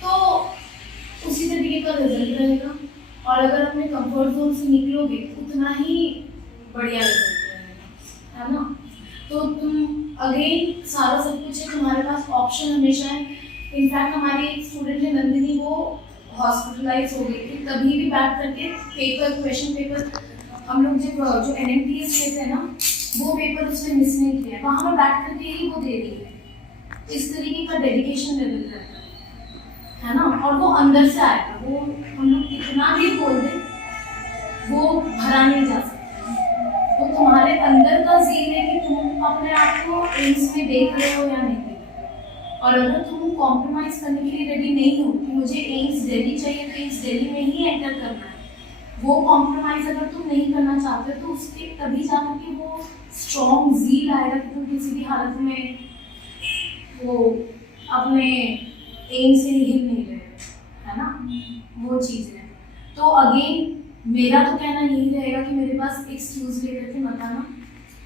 तो उसी तरीके का रिजल्ट रहेगा, और अगर अपने कंफर्ट जोन से निकलोगे तो उतना ही बढ़िया रिजल्ट रहेगा, है ना। तो तुम अगेन सारा सब कुछ है, तुम्हारे पास ऑप्शन हमेशा है। इनफैक्ट हमारी एक स्टूडेंट है नंदिनी, वो हॉस्पिटलाइज हो गई थी, तभी भी बैठ करके पेपर क्वेश्चन पेपर हम लोग जब जो NMTS देते हैं ना वो पेपर उसने मिस नहीं किया, वहाँ पर बैठ करके ही वो दे रही है। इस तरीके का डेडिकेशन लेवल रहता है ना, और वो अंदर से आएगा, वो हम लोग कितना भी बोल दें वो भरा नहीं जा सकता। वो तुम्हारे अंदर का ज़ील है कि तुम अपने आप को एम्स में देख रहे हो या नहीं देख रहे हो, और अगर तुम कॉम्प्रोमाइज करने के लिए रेडी नहीं हो कि मुझे एम्स दिल्ली चाहिए तो एम्स दिल्ली में ही एंटर करना है, वो कॉम्प्रोमाइज अगर तुम नहीं करना चाहते तो उसके तभी जाकर के वो स्ट्रॉन्ग ज़ील आएगा कि तुम किसी भी हालत में वो अपने एम से हिल नहीं रहे, है ना, वो चीज़ है। तो अगेन मेरा तो कहना यही रहेगा कि मेरे पास एक्सक्यूज लेकर के मत आना,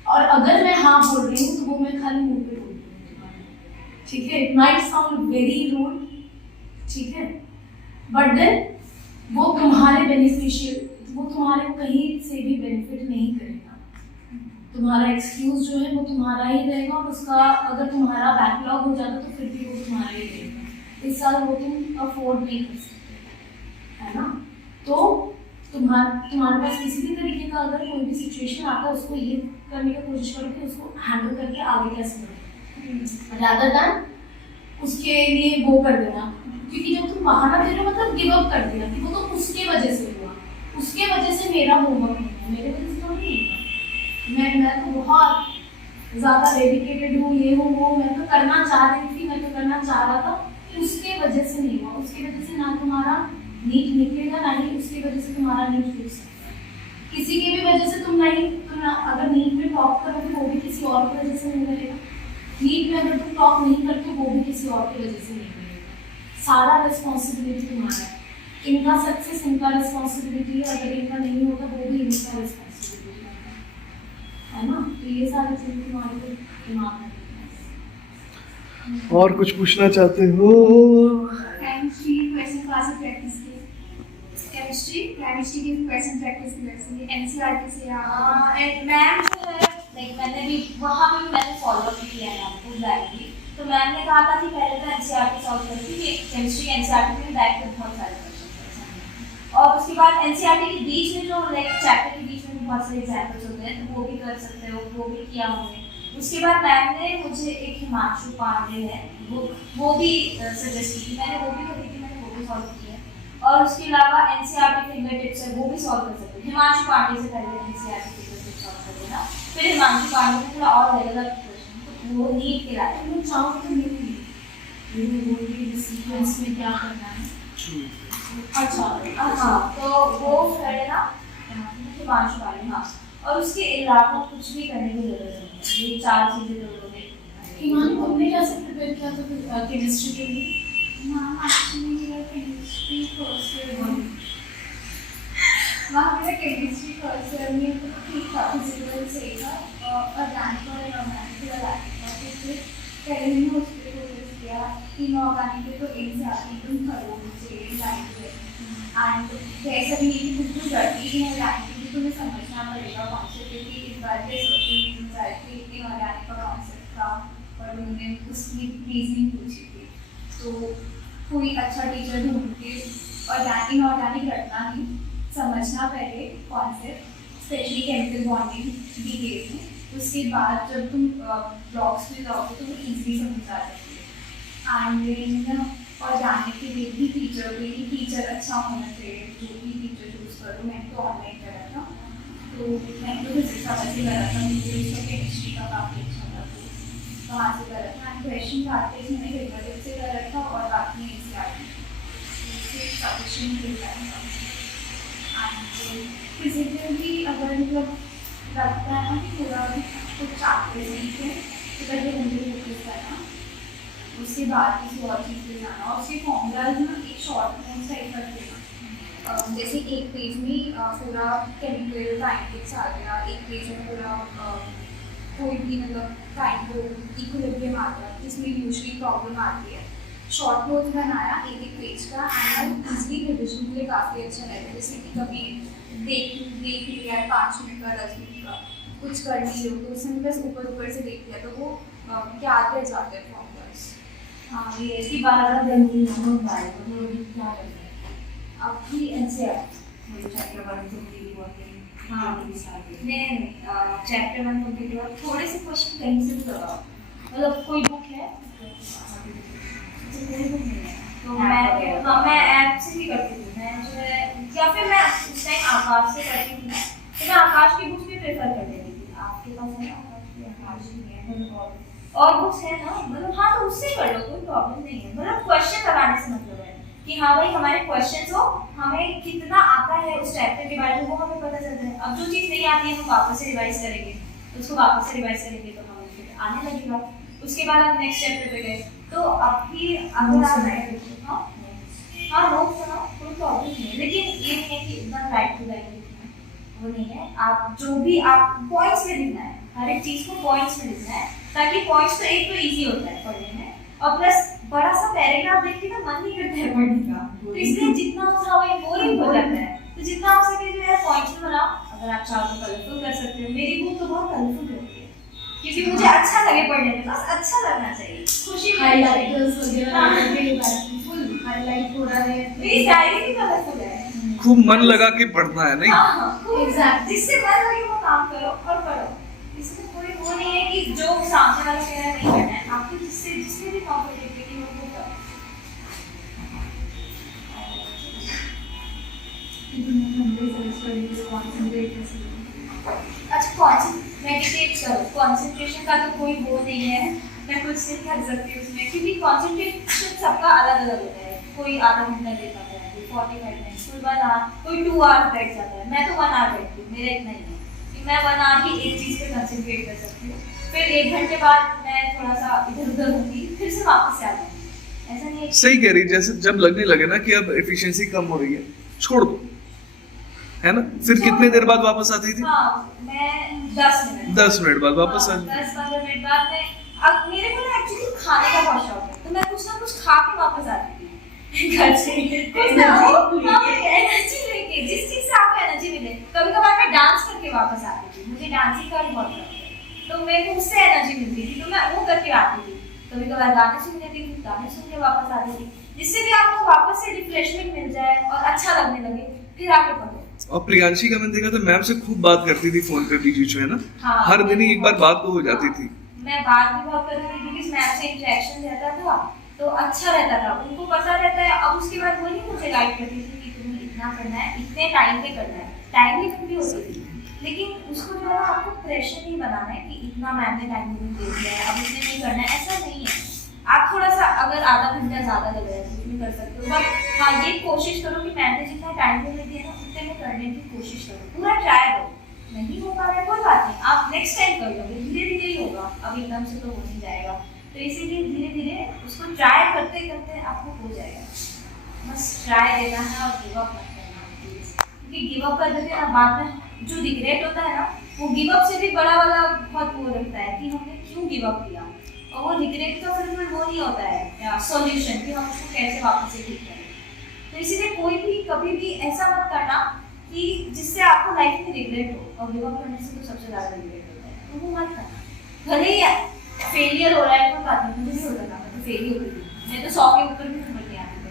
और अगर मैं हाँ बोल रही हूँ तो वो मैं खाली मुंह पे बोल रही हूँ, ठीक है। It might sound very rude, ठीक है, बट देन वो तुम्हारे बेनिफिशियल, वो तुम्हारे को कहीं से भी बेनिफिट नहीं करेगा। तुम्हारा एक्सक्यूज जो है वो तुम्हारा ही रहेगा, और उसका अगर तुम्हारा बैकलॉग हो जाता तो फिर भी वो तुम्हारा ही रहेगा। इस साल वो तुम अफोर्ड नहीं कर सकते, है ना। तो तुम्हारे पास किसी भी तरीके का अगर कोई भी सिचुएशन आता है उसको ये करने की कोशिश करो कि उसको हैंडल करके आगे कैसे बढ़ो, रादर देन उसके लिए वो कर देना, क्योंकि जब तुम बहाना दे रहे हो मतलब गिव अप कर दिया कि वो तो उसके वजह से हुआ, उसके वजह से मेरा होमवर्क नहीं है, मेरे वजह से तो नहीं हुआ, मैं तो बहुत ज़्यादा डेडिकेटेड हूँ, ये हूँ वो, मैं तो करना चाह रही थी, मैं तो करना चाह रहा था, उसके वजह से नहीं हुआ, उसकी वजह से ना तुम्हारा नीट निकलेगा, ना ही उसकी वजह से तुम्हारा नीट निकल सकता है। किसी की भी वजह से तुम अगर नीट में टॉप करोगे वो भी किसी और की वजह से नहीं करेगा, नीट में अगर तुम टॉप नहीं करते वो भी किसी और की वजह से नहीं करेगा। सारा रिस्पॉन्सिबिलिटी तुम्हारा है, इनका सक्सेस इनका रिस्पॉन्सिबिलिटी है, अगर इनका नहीं होगा वो भी इनका रिस्पॉन्सिबिलिटी है ना। तो ये सारी चीज़ें तुम्हारे को दिमाग में। और कुछ पूछना चाहते हो? केमिस्ट्री क्वेश्चन क्लास से प्रैक्टिस की, केमिस्ट्री की क्वेश्चन प्रैक्टिस की वैसे NCERT से या मैम जो है लाइक मैंने भी वहाँ भी मैंने फॉलो अप किया है आपको डायरेक्टली। तो मैम ने कहा था कि पहले तो NCERT सॉल्व करती थी, केमिस्ट्री NCERT में बैक पे बहुत सारे क्वेश्चन हैं, और उसके बाद NCERT के बीच में जो लाइक चैप्टर के बीच में बहुत सारे एग्जाम्पल्स होते हैं तो वो भी कर सकते हो, वो भी किया हमने। उसके बाद मैम ने मुझे एक हिमांशु पांडे है वो भी सजेस्ट की, मैंने वो भी करी थी, मैंने वो भी सॉल्व किया। और उसके अलावा NCERT फिंगर टिप्स है वो भी सॉल्व कर सकते हैं। हिमांशु पांडे से पहले NCERT फिंगर टिप्स सॉल्व कर देना, फिर हिमांशु पांडे से थोड़ा और लेवल अप क्वेश्चन वो नीट के लाए तुम चाहो तो नहीं सीक्वेंस में क्या करना है। अच्छा हाँ, तो वो है ना हिमांशु पांडे, हाँ। और उसके अलावा कुछ भी करने की जरूरत नहीं है, ये 4 चीजें करोगे। ईमान तुमने कैसे प्रिपेयर किया था केमिस्ट्री के लिए? मैम एक्चुअली मेरा केमिस्ट्री फर्स्ट ईयर वहाँ मेरा केमिस्ट्री फर्स्ट ईयर में तो ठीक था, फिजिकल सही था और ऑर्गेनिक और इनऑर्गेनिक का लाइक था। तो फिर पहले मैंने उस पर फोकस किया। इनऑर्गेनिक के तो एक से आती एकदम खरों से लाइक है एंड वैसा भी नहीं कि कुछ करती इनऑर्गेनिक भी तुम्हें समझना पड़ेगा कॉन्सेप्ट, क्योंकि इस बार के सोचती इनऑर्गेनिक का कॉन्सेप्ट था और उन्होंने उसकी रीजनिंग पूछी थी। तो कोई अच्छा टीचर ढूंढ के और इनऑर्गेनिक रटना नहीं, समझना पहले concept, specially chemical bonding detail में। उसके बाद जब तुम ब्लॉग्स में जाओगे तो वो ईजिली समझ आ जाती है। एंड ऑर्गेनिक के लिए भी टीचर अच्छा होना चाहिए, जो भी टीचर चूज़ करो। मैंने तो ऑनलाइन करा था, तो मैंने तो फिजिक्स का वैसे करा था, मुझे उसका केमिस्ट्री का काफ़ी अच्छा था, तो वहाँ से करा था। एंड क्वेश्चन आते हैं मैंने रिलेटिव से करा था और बाकी नहीं से आती सफिशिएंट मिल जाएगा। फिजिकली अगर मतलब लगता है ना कि पूरा कुछ चैप्टर सीख है तो पहले मुझे फोकस करना, उसके बाद किसी और चीज़ पे जाना और उसके फॉर्मूलाज ना एक शॉर्ट नोट्स टाइप कर देना। जैसे एक पेज में पूरा केमिकल काइनेटिक्स आ गया, एक पेज में पूरा कोई भी मतलब काइंड को इक्विलिब्रियम आ गया, इसमें यूजुअली प्रॉब्लम आती है। शॉर्ट नोट्स बनाया एक पेज का एंड ईजिली रिविजन के लिए काफ़ी अच्छा रहता है। जैसे कि कभी देख लिया है 5 मिनट का 10 मिनट का कुछ कर नहीं हो तो उसमें बस ऊपर से देख लिया तो वो याद रह जाते हैं फॉर्मूलाज। हाँ, ये ऐसी बात अगर जल्दी हम बारे में तो भी क्या करते हैं आपकी एनसीईआरटी मुझे चैप्टर 1 कंप्लीट हुआ है। हाँ नहीं चैप्टर 1 कंप्लीट हुआ, थोड़े से क्वेश्चन कहीं से भी लगाओ, मतलब कोई बुक है कोई बुक नहीं है तो मैं ऐप से भी करती थी, मैं जो है या फिर मैं उस टाइम आकाश से करती थी, तो मैं आकाश की बुक्स भी प्रेफर कर देती थी। आपके पास है ना आकाश नहीं है और बुक्स है ना, मतलब हाँ तो उससे कर लो, कोई प्रॉब्लम नहीं है। मतलब क्वेश्चन लगाने से मतलब है कि हाँ भाई हमारे क्वेश्चंस हो, हमें कितना आता है उस चैप्टर के बारे में वो हमें पता चलता है। अब जो चीज़ नहीं आती है हम वापस से रिवाइज करेंगे, उसको वापस से रिवाइज करेंगे तो हमें फिर आने लगेगा। उसके बाद आप नेक्स्ट चैप्टर पे गए तो अब भी अगर आप हाँ नोट्स बनाओ कोई प्रॉब्लम नहीं है, लेकिन ये नहीं है कि एकदम राइट टू राइट लिखना है, वो नहीं है। आप जो भी आप पॉइंट्स में लिखना है, हर एक चीज़ को पॉइंट्स में लिखना है, ताकि पॉइंट्स तो एक तो ईजी होता है पढ़ने में और प्लस बड़ा सा पैराग्राफ देख के ना मन नहीं करता है पढ़ने का, तो इसलिए जितना हो सके बोरिंग हो जाता है। तो जितना हो सके जो है पॉइंट्स में बनाओ। अगर आप चाहो तो कलरफुल कर सकते हो, मेरी बुक तो बहुत कलरफुल रहती है क्योंकि मुझे अच्छा लगे पढ़ने में, बस अच्छा लगना चाहिए, खुशी हाइलाइटर्स वगैरह फुल हाइलाइट हो रहा है। मेरी डायरी भी कलरफुल है, खूब मन लगा के पढ़ना है नहीं। एग्जैक्ट जिससे मन लगे वो काम करो और पढ़ो। इसमें कोई वो नहीं है कि जो सामने वाला कह रहा है नहीं करना है, आपको जिससे भी कंफर्टेबिलिटी हो वो करो। अच्छा मेडिटेट करो, कंसंट्रेशन का तो कोई वो नहीं है, मैं कुछ नहीं कर सकती उसमें क्योंकि कंसंट्रेशन सबका अलग अलग होता है। कोई आधा घंटा दे पाता है, कोई 45 मिनट, कोई 1 आवर, कोई 2 आवर बैठ जाता है। मैं तो 1 आवर बैठती हूँ, मेरा इतना ही है कि मैं 1 आवर ही एक चीज़ पे कंसंट्रेट कर सकती हूँ, फिर 1 घंटे बाद मैं थोड़ा सा इधर उधर होगी, फिर से वापस से आ जाऊँगी। ऐसा नहीं है। सही कह रही, जैसे जब लगने लगे ना कि अब एफिशिएंसी कम हो रही है छोड़ दो, है ना। फिर कितने देर बाद वापस आती थी? हाँ, मैं 10 मिनट बाद वापस आ 10-15 मिनट बाद मैं अब मेरे को ना एक्चुअली खाने का बहुत शौक है, तो मैं कुछ ना कुछ खा के वापस आती थी घर से, कुछ ना हो एनर्जी लेके, जिस चीज से आपको एनर्जी मिले। कभी कभार मैं डांस करके वापस आती थी, मुझे डांसिंग का भी बहुत शौक है, तो मेरे को उससे एनर्जी मिलती थी, तो मैं वो करके आती थी। कभी कभार गाने सुन लेती थी, गाने सुन के वापस आती थी, जिससे भी आपको वापस से रिफ्रेशमेंट मिल जाए और अच्छा लगने लगे, फिर आगे बढ़ो। और प्रियांशी का मैंने देखा था मैम से खूब बात करती थी फोन पे बीच बीच में ना। हाँ, हर दिन ही एक बार बात तो हो जाती थी। मैं बात भी बहुत करती थी क्योंकि मैम से इंटरेक्शन रहता था तो अच्छा रहता था, उनको पता रहता है। अब उसके बाद वो नहीं मुझे गाइड करती थी कि तुम्हें इतना करना है, इतने टाइम पे करना है, टाइम लिमिट भी होती थी, लेकिन उसको जो है ना आपको प्रेशर नहीं बनाना है कि इतना मैम ने टाइम लिमिट दे दिया है अब इसने नहीं करना है, ऐसा नहीं है। आप थोड़ा सा अगर आधा घंटा ज़्यादा लग रहा है तो उसमें कर सकते हो, बट हाँ ये कोशिश करो कि मैम ने जितना टाइम लिमिट दिया ना उतने में करने की कोशिश करो, पूरा ट्राई करो। नहीं हो पा रहा है कोई बात नहीं, आप नेक्स्ट टाइम कर लोगे, धीरे धीरे ही होगा, अब एकदम से तो हो नहीं जाएगा। तो इसीलिए धीरे धीरे उसको ट्राई करते करते आपको हो जाएगा, बस ट्राई देना है और गिव अप मत करना, क्योंकि गिव अप कर देते हैं ना, बाद में जो रिग्रेट होता है ना, वो गिव अप से भी बड़ा वाला बहुत वो लगता है कि हमने क्यों गिव अप किया, और वो रिग्रेट का बिल्कुल वो नहीं होता है सॉल्यूशन कि हम उसको कैसे वापस से ठीक करें। तो इसीलिए कोई भी कभी भी ऐसा मत करना कि जिससे आपको लाइफ में रिग्रेट हो, और गिव अप करने से तो सबसे ज़्यादा रिग्रेट होता है, तो वो मत करना। भले ही फेलियर हो रहा है कोई बात नहीं, मुझे नहीं होता था, मैं तो फेल ही होती थी, मैं तो 100 के ऊपर भी नंबर नहीं आती थी।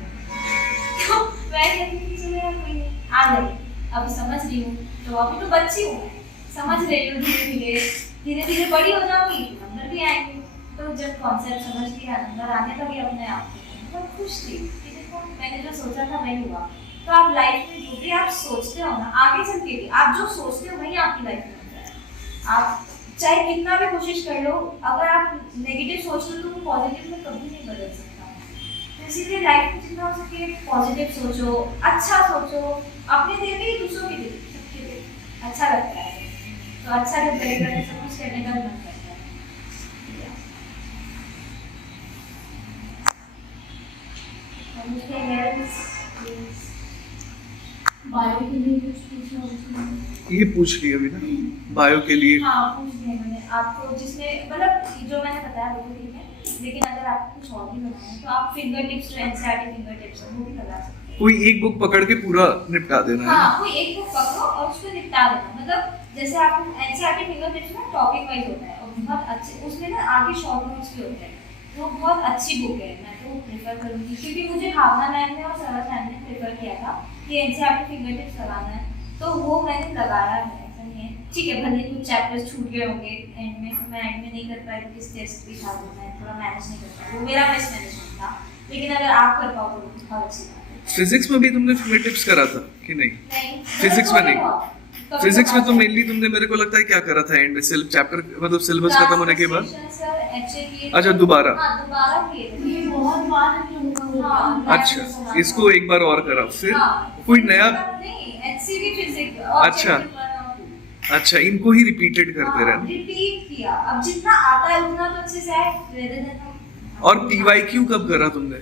तो मैं कहती थी चलो यार कोई नहीं, आ गई, अब समझ रही हूँ, तो अभी तो बच्ची हूँ, समझ रही हूँ, धीरे धीरे बड़ी हो जाऊंगी, नंबर भी आएंगे। तो जब कॉन्सेप्ट समझ लिया, नंबर आने लगे अपने आप को, बहुत खुश थी कि देखो मैंने जो सोचा था वही हुआ। तो आप लाइफ में जो भी आप सोचते हो ना, आगे चल के भी आप जो सोचते हो वही आपकी लाइफ में होता है। आप चाहे कितना भी कोशिश कर लो, अगर आप नेगेटिव सोच लो तो वो पॉजिटिव में कभी नहीं बदल सकता। तो इसीलिए लाइफ में जितना हो सके पॉजिटिव सोचो, अच्छा सोचो, अपने लिए भी दूसरों के लिए, सबके लिए अच्छा लगता है। तो अच्छा जब करेगा तो सब कुछ करने का मन करता है। बायो के लिए कुछ पूछना होगा? ये पूछ लिया अभी ना, बायो के लिए। हाँ पूछ लिया मैंने आपको, जिसमें मतलब जो मैंने बताया वो भी ठीक है, लेकिन अगर आपको कुछ और भी बनाना है तो आप फिंगर टिप्स, जो एनसीईआरटी फिंगर टिप्स है वो भी लगा सकते हैं। कोई एक बुक पकड़ के पूरा निपटा देना है हाँ, ना? कोई एक बुक पकड़ो और उसको निपटा देना। मतलब जैसे आप एनसीईआरटी फिंगर टिप्स में टॉपिक वाइज होता है और बहुत अच्छे, उसमें ना आगे शॉर्ट नोट्स भी होते हैं, वो बहुत अच्छी बुक है, मैं तो प्रेफर करूँगी। क्योंकि मुझे भावना मैम ने और सरस मैम ने प्रेफर किया था कि एनसीईआरटी फिंगर टिप्स लगाना है, तो वो मैंने लगाया है। ऐसा नहीं है, ठीक है भले कुछ चैप्टर्स छूट गए होंगे एंड में, तो मैं एंड में नहीं कर पाई क्योंकि टेस्ट भी था, तो मैं थोड़ा मैनेज नहीं कर पाई, वो मेरा मिसमैनेजमेंट था। लेकिन अगर आप कर पाओ तो बहुत अच्छी बात है। फिजिक्स में भी तुमने फिंगर टिप्स करा था कि नहीं? नहीं, फिजिक्स में नहीं? कभी फिजिक्स में तो कभार मेनली तुमने, मेरे को लगता है क्या करा था एंड में, चैप्टर मतलब सिलेबस खत्म होने के बाद। सर HA किए थे। अच्छा, दोबारा? हाँ दोबारा किए थे। ये बहुत बार हम लोगों का हाँ, होता है। अच्छा, इसको एक बार और करा फिर? हाँ, कोई नया? नहीं, HCV फिजिक्स अच्छा। अच्छा, इनको ही रिपीटेड करते रहना। रिपीट किया, अब जितना आता है उतना तो अच्छे से आए, दे देना। और PYQ कब करा तुमने?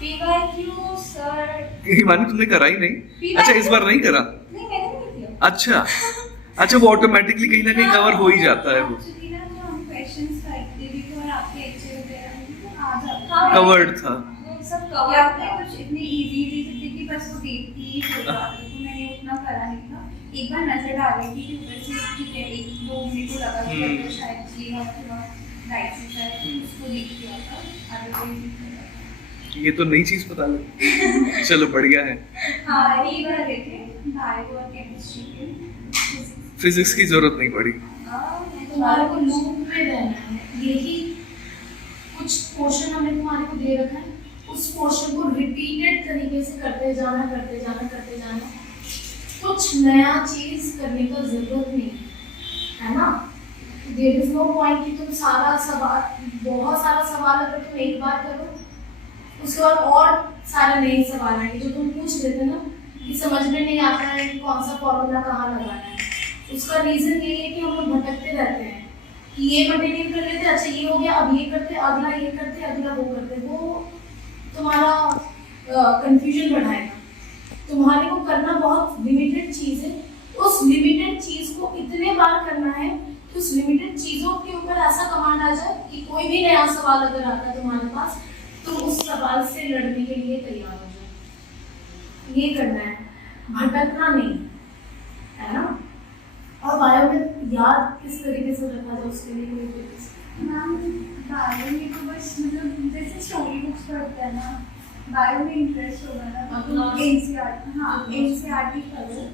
PYQ सर हिमानी तुमने करा ही नहीं? PYQ अच्छा, इस बार नहीं करा? नहीं, मैंने नहीं किया। अच्छा अच्छा, वो ऑटोमेटिकली कहीं ना कहीं कवर हो ही जाता है वो, एक्चुअली ना जो हम क्वेश्चंस करते भी तो आपके लेक्चर वगैरह में तो आ जाता हाँ, है। कवर्ड था। सब या कवर आपने कुछ इतनी इजी थे कि बस वो देखती ही हो जाता है, तो मैंने उतना करा नहीं था। एक बार नजर डाल रही थी कि ऊपर से ठीक है, एक दो मिनट को लगा कि तो शायद ये थोड़ा राइट से शायद उसको देख लिया था, अदरवाइज नहीं करा। ये तो नई चीज पता लगी। चलो बढ़िया है। हाँ, यही कर रहे थे बायो और केमिस्ट्री के। फिजिक्स की जरूरत नहीं पड़ी। तुम्हारे को लूप में रहना है, यही कुछ पोर्शन हमने तुम्हारे को दे रखा है, उस पोर्शन को रिपीटेड तरीके से करते जाना करते जाना करते जाना। कुछ नया चीज करने का जरूरत नहीं है ना। देयर इज नो पॉइंट कि तुम सारा सवाल, बहुत सारा सवाल अगर तुम एक बार करो उसके बाद और सारे नए सवाल आएंगे जो तुम पूछ लेते ना कि समझ में नहीं आता है कि कौन सा फॉर्मूला कहाँ लगाना है। उसका रीजन ये है कि हम लोग भटकते रहते हैं कि ये कंटिन्यू कर लेते, अच्छा ये हो गया, अब ये करते, अगला ये करते, अगला वो करते, वो तुम्हारा कंफ्यूजन बढ़ाएगा। तुम्हारे को करना बहुत लिमिटेड चीज़ है, उस लिमिटेड चीज़ को इतने बार करना है कि उस लिमिटेड चीज़ों के ऊपर ऐसा कमांड आ जाए कि कोई भी नया सवाल अगर आता है तुम्हारे पास तो उस सवाल से लड़ने के लिए तैयार हो जाए। ये करना है, भटकना नहीं, है ना। और बायो में याद किस तरीके से रखा जाए उसके लिए कोई टिप्स? मैम बायो में तो बस मतलब जैसे स्टोरी बुक्स पढ़ते हैं ना, बायो में इंटरेस्ट होगा ना तो एनसीईआरटी, हाँ एनसीईआरटी पढ़ो,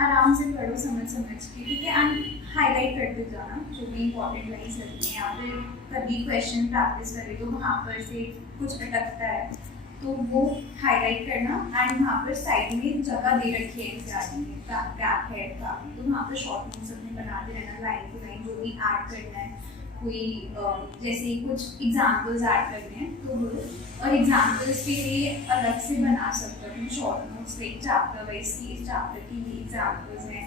आराम से पढ़ो समझ के, ठीक है। एंड हाईलाइट करते जाना जो भी इंपॉर्टेंट लाइन्स लगती हैं, या फिर कभी क्वेश्चन प्रैक्टिस करें तो वहाँ पर से कुछ अटकता है तो वो हाईलाइट करना। एंड वहाँ पर साइड में जगह दे रखी है एनसीईआरटी में, गैप है काफ़ी, तो वहाँ पर शॉर्ट नोट्स अपने बनाते रहना, लाइन टू लाइन जो भी ऐड करना है, कोई जैसे कुछ एग्जाम्पल्स ऐड करने हैं तो बोलो, और एग्जाम्पल्स के लिए अलग से बना सकते हो short notes, like chapter wise की इस चैप्टर की ये एग्जाम्पल्स हैं,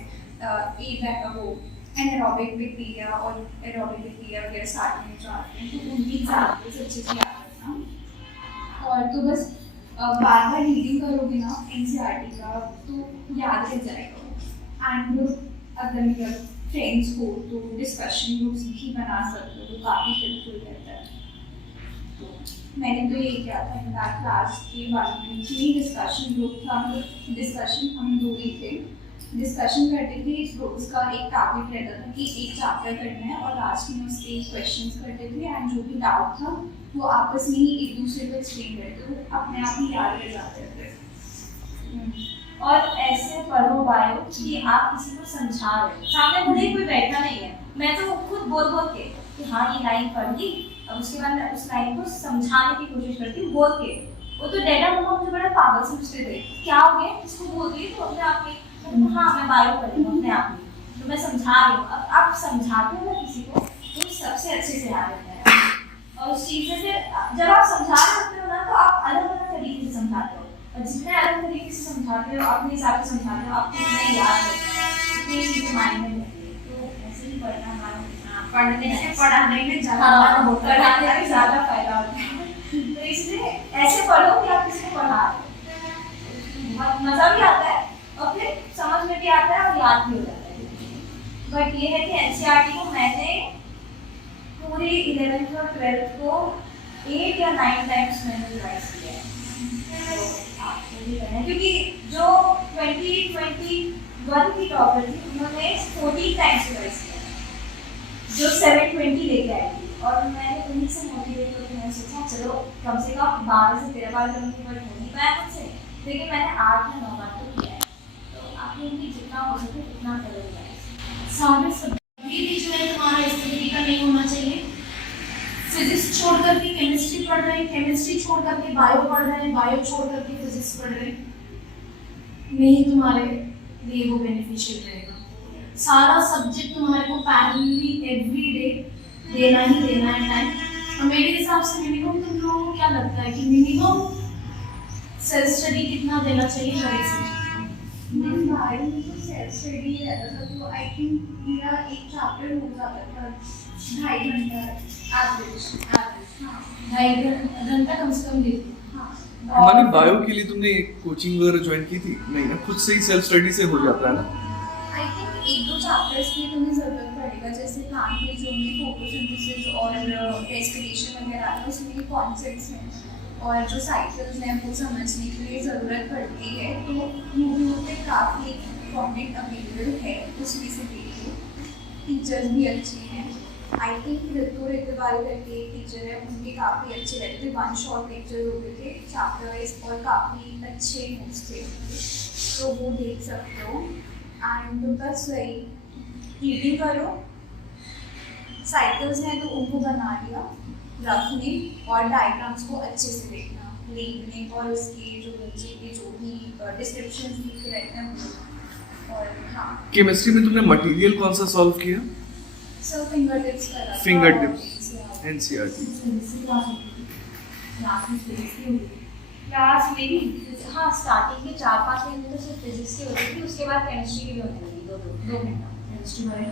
वो एनारोबिक बैक्टीरिया और एरोबिक बैक्टीरिया वगैरह स्टार्टिंग में जो आते हैं तो उनकी एग्जाम्पल्स अच्छे से याद रखना। और तो बस बार बार रीडिंग करोगे ना एनसीईआरटी का तो याद रह जाएगा। एंड अगर मतलब फ्रेंड्स हो तो डिस्कशन ग्रुप्स भी बना सकते हो, तो काफ़ी हेल्पफुल रहता है। तो मैंने तो यही किया था, इन क्लास के बाद में डिस्कशन ग्रुप था, डिस्कशन हम दो ही थे, डिस्कशन करते थे। उसका एक टारगेट रहता था कि एक चैप्टर करना है और लास्ट में उसके क्वेश्चंस करते थे, एंड जो भी डाउट था वो आपस में ही एक दूसरे को एक्सप्लेन करते थे, अपने आप ही याद रह जाते थे। और ऐसे पढ़ो बायो कि आप किसी को समझा रहे हो, सामने भले ही कोई बैठा नहीं है, मैं तो खुद बोल के कि हाँ ये लाइन पढ़ ली, अब उसके बाद मैं उस लाइन को समझाने की कोशिश करती हूँ बोल के। वो तो डैडा मम्मा मुझे बड़ा पागल समझते थे, क्या हो गया इसको बोल रही तो अपने आप में, हाँ मैं बायो पढ़ी हूँ अपने आप में, तो मैं समझा रही हूँ। अब आप समझाते हो ना किसी को तो सबसे अच्छे से याद रहता है। और उस चीज़ से जब आप समझा रहे होते हो ना तो आप अलग अलग तरीके से समझाते हो, और जितने अलग तरीके से समझाते हो अपने हिसाब से समझाते हो, आपको उतना याद रहता है, उतनी चीज़ें माइंड में रहती है। तो ऐसे ही पढ़ना हमारा पढ़ने से पढ़ाने में पढ़ाने में ज़्यादा फायदा होता है। तो इसलिए ऐसे पढ़ो कि आप किसी को पढ़ा रहे हो, बहुत मज़ा भी आता है और फिर समझ में भी आता है और याद भी हो जाता है। बट ये है कि एनसीईआरटी को मैंने पूरे 11th और 12th को 8 या 9 टाइम्स मैंने रिवाइज किया है। तो आपको भी करना है, क्योंकि जो 2021 की टॉपर थी उन्होंने 14 टाइम्स रिवाइज किया, जो 720 लेके आई थी। और मैंने उन्हीं से मोटिवेट होकर मैंने सोचा चलो कम से कम 12 से 13 बार करूँगी, बट हो नहीं पाया मुझसे, लेकिन मैंने 8 या 9 बार तो किया है। तो आपने भी जितना हो सके उतना करोगे। सारे सब्जेक्ट भी जो है तुम्हारा इस तरीके का नहीं होना चाहिए। फिजिक्स छोड़ करके केमिस्ट्री पढ़ रहे हैं, केमिस्ट्री छोड़ करके बायो पढ़ रहे हैं, बायो छोड़ करके फिजिक्स पढ़ रहे हैं, नहीं तुम्हारे लिए वो बेनिफिशियल रहेगा। सारा सब्जेक्ट तुम्हारे को पैरेलली एवरी डे देना ही देना है टाइम। और मेरे हिसाब से मिनिमम तुम लोगों को क्या लगता है कि मिनिमम सेल्फ स्टडी कितना देना चाहिए हर एक सब्जेक्ट? बायो में तो सेल्फ स्टडी रहता था, तो आई थिंक मेरा एक चैप्टर हो जाता था 2.5 घंटा एवरेज। हाँ 2.5 घंटा कम से कम देती हूँ। हाँ मानी बायो के लिए तुमने एक कोचिंग वगैरह ज्वाइन की थी? नहीं ना, खुद से ही सेल्फ स्टडी से हो जाता है ना? आई थिंक 1-2 चैप्टर्स की तुम्हें ज़रूरत पड़ेगा, जैसे प्लांट में जो भी फोटोसिंथेसिस और रेस्पिरेशन वगैरह है उसमें कॉन्सेप्ट्स हैं और जो साइकिल्स हैं वो समझने के लिए ज़रूरत पड़ती है। तो यूट्यूब पे काफ़ी कंटेंट अवेलेबल है, उसमें से देखिए। टीचर्स भी अच्छे हैं, आई थिंक ऋतुवाल करके एक टीचर है, उनके काफ़ी अच्छे रहते थे, 1 शॉट लेक्चर होते थे चैप्टर वाइज और काफ़ी अच्छे नोट्स थे, तो वो देख सकते हो। एंड बस वही रीडिंग करो, साइकिल्स हैं तो उनको बना लिया रखने, और डायग्राम्स को अच्छे से देखना, लेबलिंग और उसके जो नीचे के जो भी डिस्क्रिप्शन लिखे रहते हैं वो। और हाँ केमिस्ट्री में तुमने मटेरियल कौन सा सॉल्व किया? सर फिंगर टिप्स करा, फिंगर टिप्स एनसीईआरटी। क्लास मेरी हाँ स्टार्टिंग के 4-5 दिन तो सिर्फ फिजिक्स की होती थी, उसके बाद केमिस्ट्री की भी होने लगी 2 घंटा केमिस्ट्री वाले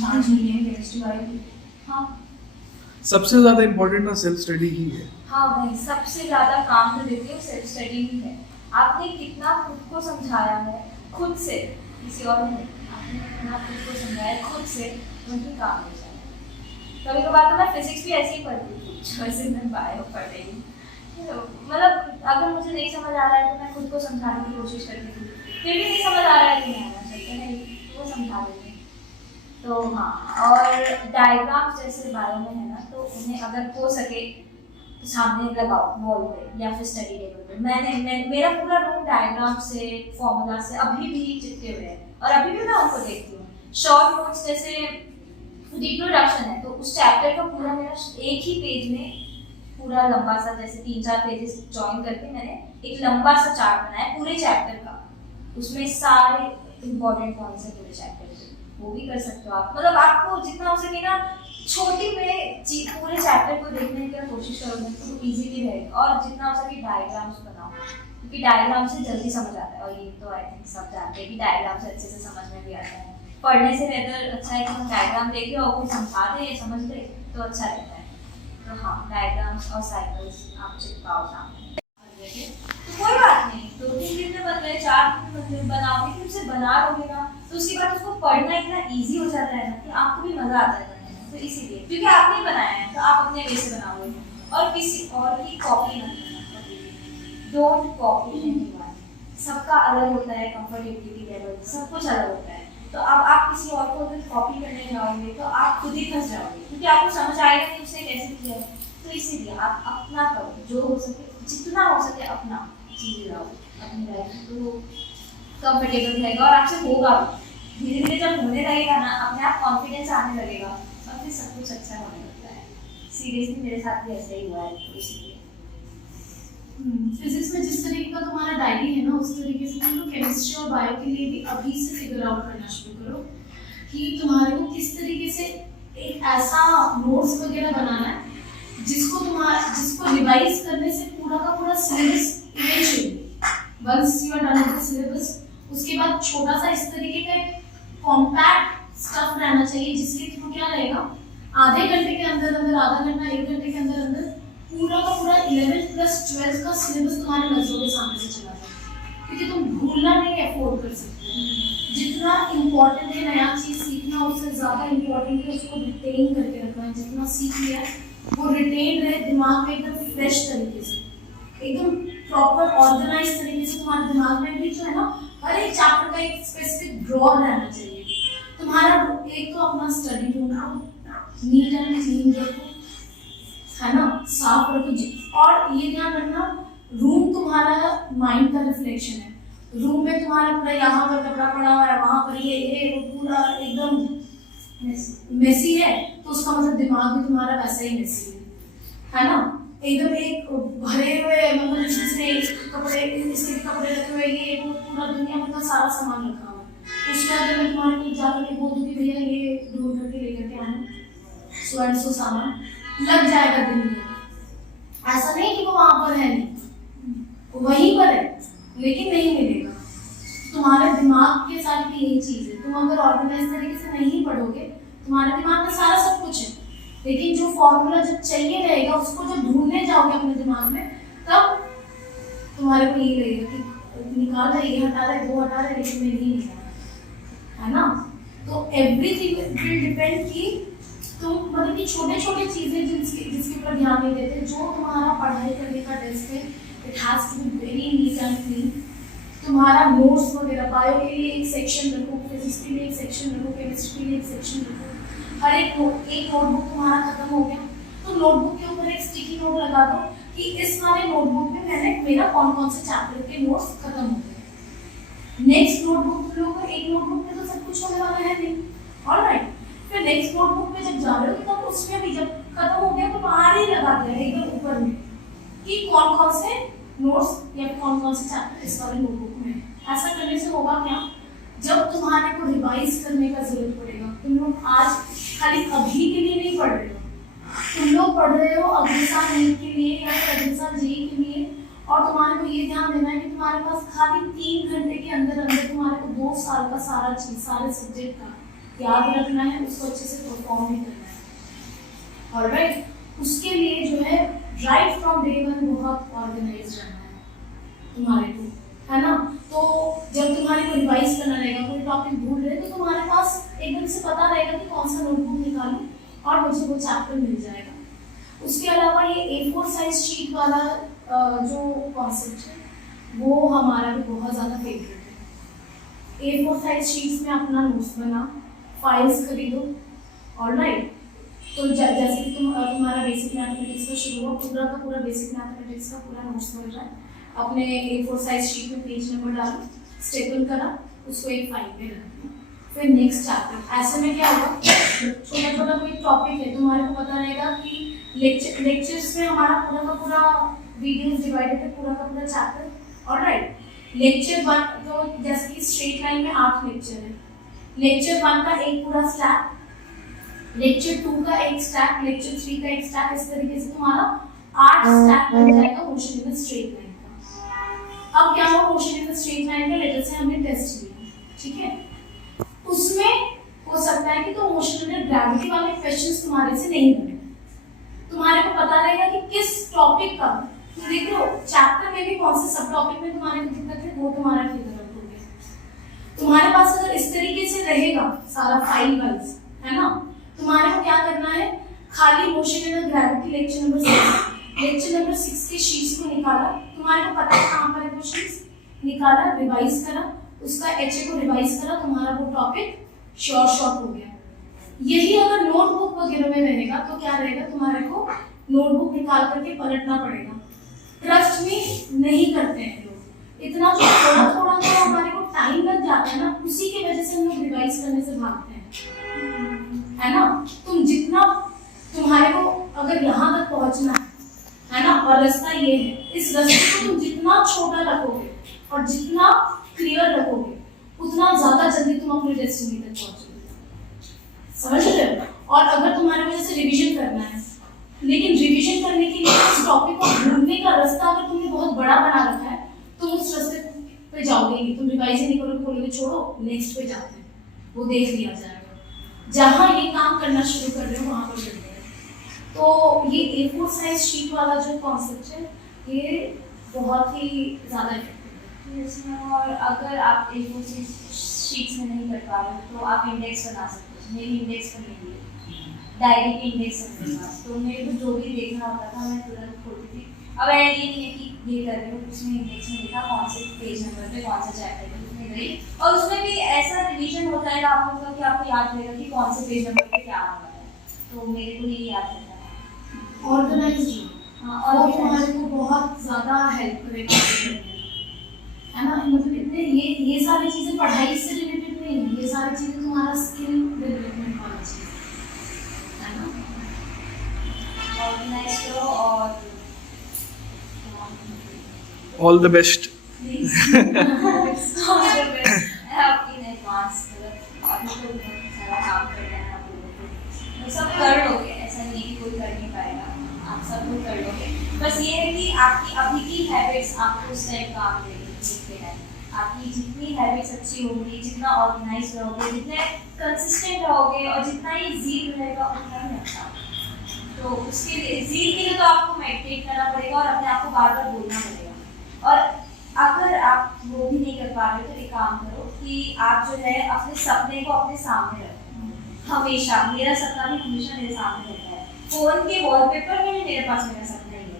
5 महीने केमिस्ट्री वाले। हाँ सबसे ज्यादा इम्पोर्टेंट ना सेल्फ स्टडी ही है। हाँ भाई सबसे ज़्यादा काम तो देती हूँ सेल्फ स्टडी ही है। आपने कितना खुद को समझाया है, खुद से, किसी और ने आपने कितना खुद को समझाया खुद से, वही काम हो जाए। कभी कभार तो मैं फिजिक्स भी ऐसे ही पढ़ती थी जैसे मैं बायो पढ़ रही हूँ, मतलब अगर मुझे नहीं समझ आ रहा है तो मैं खुद को समझाने की कोशिश करती थी, फिर भी नहीं समझ आ रहा है तो नहीं आना चाहिए नहीं, वो समझा देती। तो हाँ, और डायग्राम्स जैसे बायो में है ना, तो उन्हें अगर हो सके तो सामने लगाओ वॉल पे या फिर स्टडी टेबल पे। मैं मेरा पूरा रूम डायग्राम से, फॉर्मूला से अभी भी चिपके हुए हैं, और अभी भी मैं उनको देखती हूँ। शॉर्ट नोट्स जैसे रिप्रोडक्शन है तो उस चैप्टर का पूरा मेरा एक ही पेज में पूरा लंबा सा, जैसे 3-4 पेजेस जॉइन करके मैंने एक लंबा सा चार्ट बनाया पूरे चैप्टर का, उसमें सारे इंपॉर्टेंट पॉइंट्स हैं पूरे चैप्टर के, वो भी कर सकते हो आप। मतलब आपको जितना हो सके ना छोटी में पूरे चैप्टर को देखने की कोशिश करोगे तो इजी भी रहेगा, और जितना हो सके डायग्राम्स बनाओ, क्योंकि डायग्राम से जल्दी समझ आता है, और ये तो आई थिंक सब जानते हैं कि डायग्राम से अच्छे से समझ में भी आता है। पढ़ने से बेहतर अच्छा है कि हम डायग्राम देखें और कोई समझा दे समझ ले तो अच्छा रहता है। तो तो हाँ, डायग्राम्स और साइकिल्स आप चिपकाओ सामने। तो कोई बात नहीं, 2-3 दिन में बन गए, 4 दिन में बन गए, बनाओगे कि उसे बना लोगे ना, तो उसके बाद उसको पढ़ना इतना ईजी हो जाता है ना कि आपको भी मजा आता है पढ़ने में। तो इसीलिए क्योंकि आपने बनाया है तो आप अपने वे से बनाओगे और किसी और की कॉपी मत करना। Don't copy anyone. सबका अलग होता है कंफर्टेबिलिटी लेवल, सब कुछ अलग होता है। तो अब आप किसी और को अगर कॉपी करने जाओगे तो आप खुद ही फंस जाओगे, क्योंकि आपको समझ आएगा कि उसने कैसे किया है। तो इसीलिए आप अपना करो, जो हो सके, जितना हो सके अपना चीज़ लाओ अपनी लाइफ में, तो कंफर्टेबल रहेगा और आपसे होगा भी। धीरे धीरे जब होने लगेगा ना, अपने आप कॉन्फिडेंस आने लगेगा और फिर सब कुछ अच्छा होने लगता है। सीरियसली मेरे साथ भी ऐसा ही हुआ है, तो इसलिए फिजिक्स में जिस तरीके का तुम्हारा डायरी है ना, उस तरीके से तुम लोग केमिस्ट्री और बायो के लिए भी अभी से फिगर आउट करना शुरू करो कि तुम्हारे को किस तरीके से एक ऐसा नोट्स वगैरह बनाना है जिसको रिवाइज करने से पूरा का पूरा syllabus eventually once you are done with the syllabus, उसके बाद छोटा सा इस तरीके का कॉम्पैक्ट स्टफ रहना चाहिए जिसके थ्रू क्या रहेगा, आधे घंटे के अंदर अंदर, आधा घंटा 1 घंटे के अंदर अंदर पूरा का पूरा 11th प्लस 12th का सिलेबस तुम्हारे नजरों के सामने से चला जाए, क्योंकि तुम भूलना नहीं अफोर्ड कर सकते। जितना इम्पोर्टेंट है नया चीज सीखना, उससे ज्यादा इम्पोर्टेंट है उसको रिटेन करके रखना है। जितना सीख लिया है वो रिटेन रहे दिमाग में एकदम फ्रेश तरीके से, एकदम प्रॉपर ऑर्गेनाइज तरीके से। तुम्हारे दिमाग में भी जो है ना, हर एक चैप्टर का एक स्पेसिफिक ड्रॉर रहना चाहिए। तुम्हारा एक तो अपना स्टडी रूम को नीट एंड क्लीन रखो, है ना, साफ रखो। और ये ध्यान रखना, रूम तुम्हारा माइंड का रिफ्लेक्शन है। रूम में तुम्हारा पूरा यहाँ पर कपड़ा पड़ा हुआ है, वहाँ पर ये वो पूरा एकदम मेसी है, तो उसका मतलब दिमाग भी तुम्हारा वैसा ही मेसी है ना। एकदम एक भरे हुए, मतलब जिसमें कपड़े, इसके कपड़े रखे हुए, ये वो पूरा दुनिया भर का सारा सामान रखा हुआ है। उसके बाद मैं तुम्हारे को जाकर के बोल दूँगी भैया ये ढूंढ करके लेकर के आना सो एंड सो सामान, लग जाएगा दिन में। ऐसा नहीं कि वो वहां पर है नहीं, वो वहीं पर है लेकिन नहीं मिलेगा। तुम्हारे दिमाग के साथ भी यही चीज है, तुम अगर ऑर्गेनाइज तरीके से नहीं पढ़ोगे, तुम्हारे दिमाग में सारा सब कुछ है, लेकिन जो फॉर्मूला जब चाहिए रहेगा उसको जब ढूंढने जाओगे अपने दिमाग में, तब तुम्हारे को ये लगेगा कि निकाल रहा है, ये हटा रहा है, वो हटा रहा है, लेकिन मैं नहीं निकाला, है ना। तो एवरीथिंग विल डिपेंड कि तुम मतलब कि छोटे छोटे चीजें जिसके ऊपर ध्यान नहीं देते। जो तुम्हारा पढ़ाई करने का डेस्क है, it has to be very neat and clean. तुम्हारा नोट्स वगैरह, बायो के लिए एक सेक्शन रखो, फिजिक्स के लिए एक सेक्शन रखो, केमिस्ट्री के लिए एक सेक्शन रखो। हर एक नोटबुक तुम्हारा खत्म हो गया तो नोटबुक के ऊपर एक स्टिकी नोट लगा दो कि इस वाले नोटबुक में मेरा कौन कौन से चैप्टर के नोट्स खत्म हो गए। नेक्स्ट नोटबुक तुम लोगों को, एक नोटबुक में तो सब कुछ होने वाला है नहीं, ऑलराइट। फिर नेक्स्ट नोटबुक में जब जा रहे हो तब उसमें भी जब खत्म हो गया तो बाहर ही लगा दिया एकदम ऊपर में कि कौन कौन से नोट्स या कौन कौन से चैप्टर इस वाले नोटबुक में है। ऐसा करने से होगा क्या, जब तुम्हारे को रिवाइज करने का जरूरत पड़ेगा, तुम लोग आज खाली अभी के लिए नहीं पढ़ रहे हो, तुम लोग पढ़ रहे हो अगले साल नीट के लिए या फिर अगले साल जेईई के लिए, और तुम्हारे को ये ध्यान देना है कि तुम्हारे पास खाली 3 घंटे के अंदर अंदर तुम्हारे को 2 साल का सारा चीज, सारे सब्जेक्ट का याद रखना है, उसको अच्छे से परफॉर्म भी करना है, ऑलराइट। उसके लिए जो है राइट फ्रॉम डे वन बहुत ऑर्गेनाइज रहना है तुम्हारे को, है ना। तो जब तुम्हारे को रिवाइज करना रहेगा, कोई टॉपिक भूल रहे तो तुम्हारे पास एकदम से पता रहेगा कि कौन सा नोटबुक निकालूं और मुझे वो चैप्टर मिल जाएगा। उसके अलावा ये A4 साइज शीट वाला जो कॉन्सेप्ट है वो हमारा भी बहुत ज़्यादा फेवरेट है। A4 साइज शीट्स में अपना नोट्स बना, फाइल्स खरीदो, ऑलराइट। तो जैसे कि तुम्हारा बेसिक मैथमेटिक्स का शुरू हुआ, पूरा का पूरा बेसिक मैथमेटिक्स का पूरा नोट्स मिल रहा है, अपने A4 साइज शीट में पेज नंबर डालो, स्टेपल करा, उसको एक फाइल पे रख दिया। फिर नेक्स्ट चैप्टर, ऐसे में क्या होगा, छोटा छोटा कोई टॉपिक है तुम्हारे को पता रहेगा कि लेक्चर्स में हमारा पूरा का पूरा वीडियोस डिवाइडेड है, पूरा का पूरा चैप्टर, ऑलराइट। लेक्चर 1 तो जैसे कि स्ट्रेट लाइन में 8 लेक्चर है, लेक्चर 1 का एक पूरा स्टैक, लेक्चर 2 का एक स्टैक, लेक्चर 3 का एक स्टैक, इस तरीके से तुम्हारा 8 स्टैक बन जाएगा motion in the straight line का। अब क्या हुआ, motion in the straight line का लेटर से हमने टेस्ट लिया, ठीक है। उसमें हो सकता है कि तो मोशन इन द ग्रेविटी वाले क्वेश्चंस तुम्हारे से नहीं बने, तुम्हारे को पता रहेगा कि किस टॉपिक का, तुम देख रहे हो चैप्टर में भी कौन से सब टॉपिक में तुम्हारे को दिक्कत है, वो तुम्हारा फिगर आउट हो गया। तुम्हारे पास अगर इस तरीके से रहेगा सारा फाइल वाइज, है ना, तुम्हारे को क्या करना है, खाली motion and gravity lecture number 6 के शीट्स को निकाला, तुम्हारे को पता है कहाँ पर है क्वेश्चंस, निकाला, रिवाइज करा, उसका एचए को रिवाइज करा, तुम्हारा वो टॉपिक शॉर्ट हो गया। यही अगर नोटबुक वगैरह में रहेगा तो क्या रहेगा, तुम्हारे को नोटबुक निकाल करके पलटना पड़ेगा। ट्रस्ट में नहीं करते हैं लोग, इतना जो थोड़ा थोड़ा तो हमारे को टाइम लग जाता है ना, उसी की वजह से हम लोग रिवाइज करने से भागते हैं, है ना। तुम जितना, तुम्हारे को अगर यहाँ तक पहुँचना है ना, और रास्ता ये है, इस रास्ते को तुम जितना छोटा रखोगे और जितना क्लियर रखोगे, उतना ज्यादा जल्दी तुम अपने डेस्टिनी तक पहुँचोगे, समझ रहे हो। और अगर तुम्हारे वजह से रिवीजन करना है, लेकिन रिवीजन करने के लिए उस टॉपिक को ढूंढने का रास्ता अगर तुमने बहुत बड़ा बना रखा है, तुम उस रास्ते पे जाओगे ही, तुम रिवाइज ही नहीं करोगे, बोलोगे छोड़ो नेक्स्ट पे जाते हैं, वो देख लिया जाएगा। जहाँ ये काम करना शुरू कर रहे हो वहाँ पर चलते हैं। तो ये A4 साइज शीट वाला जो कॉन्सेप्ट है, ये बहुत ही ज़्यादा इफेक्टिव है इसमें। और अगर आप A4 शीट्स में नहीं कर पा रहे हो तो आप इंडेक्स बना सकते हो। मेरी इंडेक्स बनी हुई है, डायरी की इंडेक्स है मेरे पास, तो मेरे को जो भी देखना होता था मैं तुरंत खोलती थी। अब ये नहीं है कि ये कर रही हूँ, उसमें इंडेक्स में लिखा कौन से पेज नंबर पे कौन सा चैप्टर है, उसमें गई, और उसमें भी ऐसा रिवीजन होता है आप लोगों का कि आपको याद रहेगा कि कौन से पेज नंबर पे क्या होगा है, तो मेरे को नहीं याद रहता है। ऑर्गेनाइज्ड, और तुम्हारे को बहुत ज़्यादा हेल्प करेगा, है ना। मतलब इतने ये सारी चीज़ें पढ़ाई से रिलेटेड नहीं है, ये सारी चीज़ें तुम्हारा स्किल डेवलपमेंट वाला चीज़ है ना। ऑर्गेनाइज करो और ऑल द बेस्ट। सब कर लोगे, ऐसा नहीं कि कोई कर नहीं पाएगा, आप सब लोग कर लोगे। बस ये है कि आपकी अभी की हैबिट्स आपको उस टाइम काम देगी। आपकी जितनी हैबिट्स अच्छी होंगी, जितना ऑर्गेनाइज रहोगे, जितने कंसिस्टेंट रहोगे और जितना ही ज़ील रहेगा उतना ही अच्छा। तो उसके लिए ज़ील के लिए तो आपको मेडिटेट करना पड़ेगा और अपने आप को बार बार बोलना पड़ेगा। और अगर आप वो भी नहीं कर पा रहे तो एक काम करो कि आप जो है अपने सपने को अपने सामने रखो हमेशा। मेरा सपना भी हमेशा मेरे सामने रहता है, फ़ोन के वॉलपेपर में भी मेरे पास मेरा सपना ही है।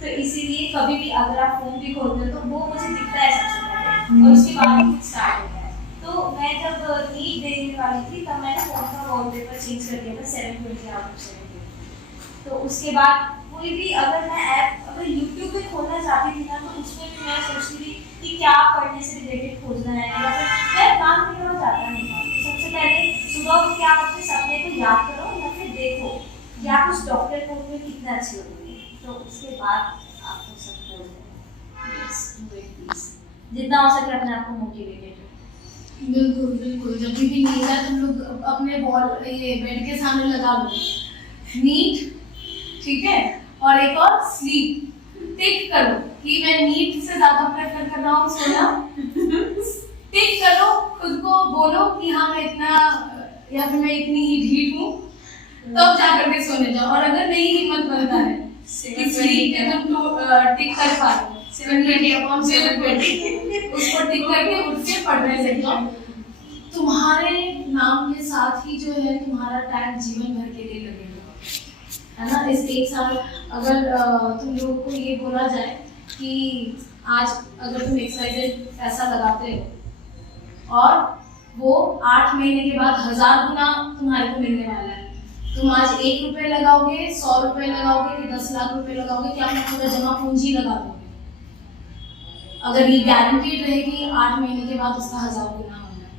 तो इसीलिए कभी भी अगर आप फ़ोन भी खोलते हो तो वो मुझे दिखता है सबसे पहले, और उसके बाद ही स्टार्ट होता है। तो मैं जब नीट देने वाली थी तब मैंने फ़ोन का वॉलपेपर चेंज कर दिया था 720 आउट ऑफ 720। तो उसके बाद कोई भी अगर मैं ऐप अगर यूट्यूब पे खोलना चाहती थी ना, तो उसमें भी मैं सोचती थी कि क्या पढ़ने से रिलेटेड खोजना है, या फिर मैं काम करना चाहता नहीं था। तो सबसे पहले सुबह उठ के आप अपने सपने को याद करो या फिर देखो कि आप उस डॉक्टर कोर्स में कितने अच्छे होंगे, तो उसके बाद आपको सब खोल जितना हो सके अपने आप को मोटिवेटेड। बिल्कुल बिल्कुल, जब भी नींद आए तुम लोग अपने वॉल ये बेड के सामने लगा लो नीट, ठीक है, और एक और स्लीप टिक करो कि मैं नीट से ज्यादा प्रेफर कर रहा हूँ सोना। टिक करो, खुद को बोलो कि हाँ मैं इतना या फिर मैं इतनी ही ढीठ हूँ, तब जा करके सोने जाओ। और अगर नहीं हिम्मत बनता है कि स्लीप के तुम टिक कर पा रहे हो 720 उसको टिक करके उठ के पढ़ने लग जाओ। तुम्हारे नाम के साथ ही जो है तुम्हारा टैग जीवन भर के लिए लगेगा, है ना। इस एक साल अगर तुम लोगों को ये बोला जाए कि आज अगर तुम XYZ पैसा लगाते हो और वो 8 महीने के बाद 1000 गुना तुम्हारे को मिलने वाला है, तुम आज 1 रुपये लगाओगे, 100 रुपये लगाओगे कि 10 लाख रुपए लगाओगे, क्या अपना पूरा जमा पूंजी लगा दोगे? अगर ये गारंटीड रहेगी 8 महीने के बाद उसका 1000 गुना होना है,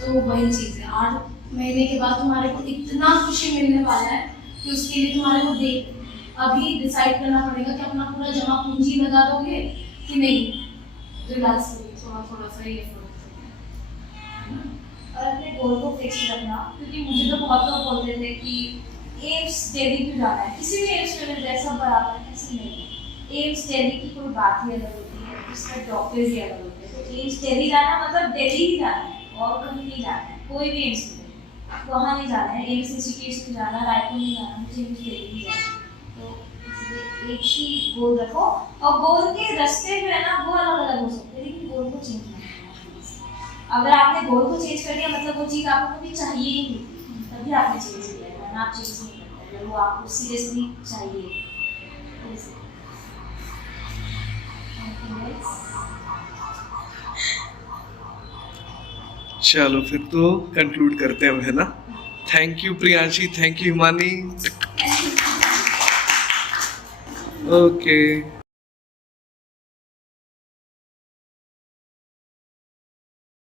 तो वही चीज़ है। 8 महीने के बाद तुम्हारे को इतना खुशी मिलने वाला है कि उसके लिए तुम्हारे को अभी डिसाइड करना पड़ेगा कि अपना पूरा जमा पूंजी लगा दोगे कि नहीं, रिलैक्स करोगे थोड़ा सा ये और अपने गोल को फिक्स रखना। क्योंकि मुझे तो बहुत लोग बोलते थे कि एम्स दिल्ली क्यों जाना है, किसी भी एम्स में मिल जाए सब बराबर है, ऐसे नहीं। एम्स दिल्ली की कोई बात ही अलग होती है, उसका डॉक्टर्स ही अलग होते हैं। तो एम्स दिल्ली जाना मतलब दिल्ली ही जाना है और कहीं नहीं जाना है, कोई भी एम्स में। वहाँ नहीं जाना है, एम से ऋषिकेश नहीं जाना, रायपुर नहीं जाना, मुझे कुछ देख नहीं जाना। तो इसलिए एक ही गोल रखो, और गोल के रास्ते जो है ना वो अलग अलग हो सकते हैं, लेकिन गोल को चेंज नहीं करना। अगर आपने गोल को चेंज कर दिया मतलब वो चीज़ आपको कभी चाहिए ही नहीं थी, तभी आपने चेंज किया है, वरना आप चेंज नहीं करते अगर वो आपको सीरियसली चाहिए। चलो फिर तो कंक्लूड करते हैं, है ना? Thank you Priyanshi, thank you Himani. Okay.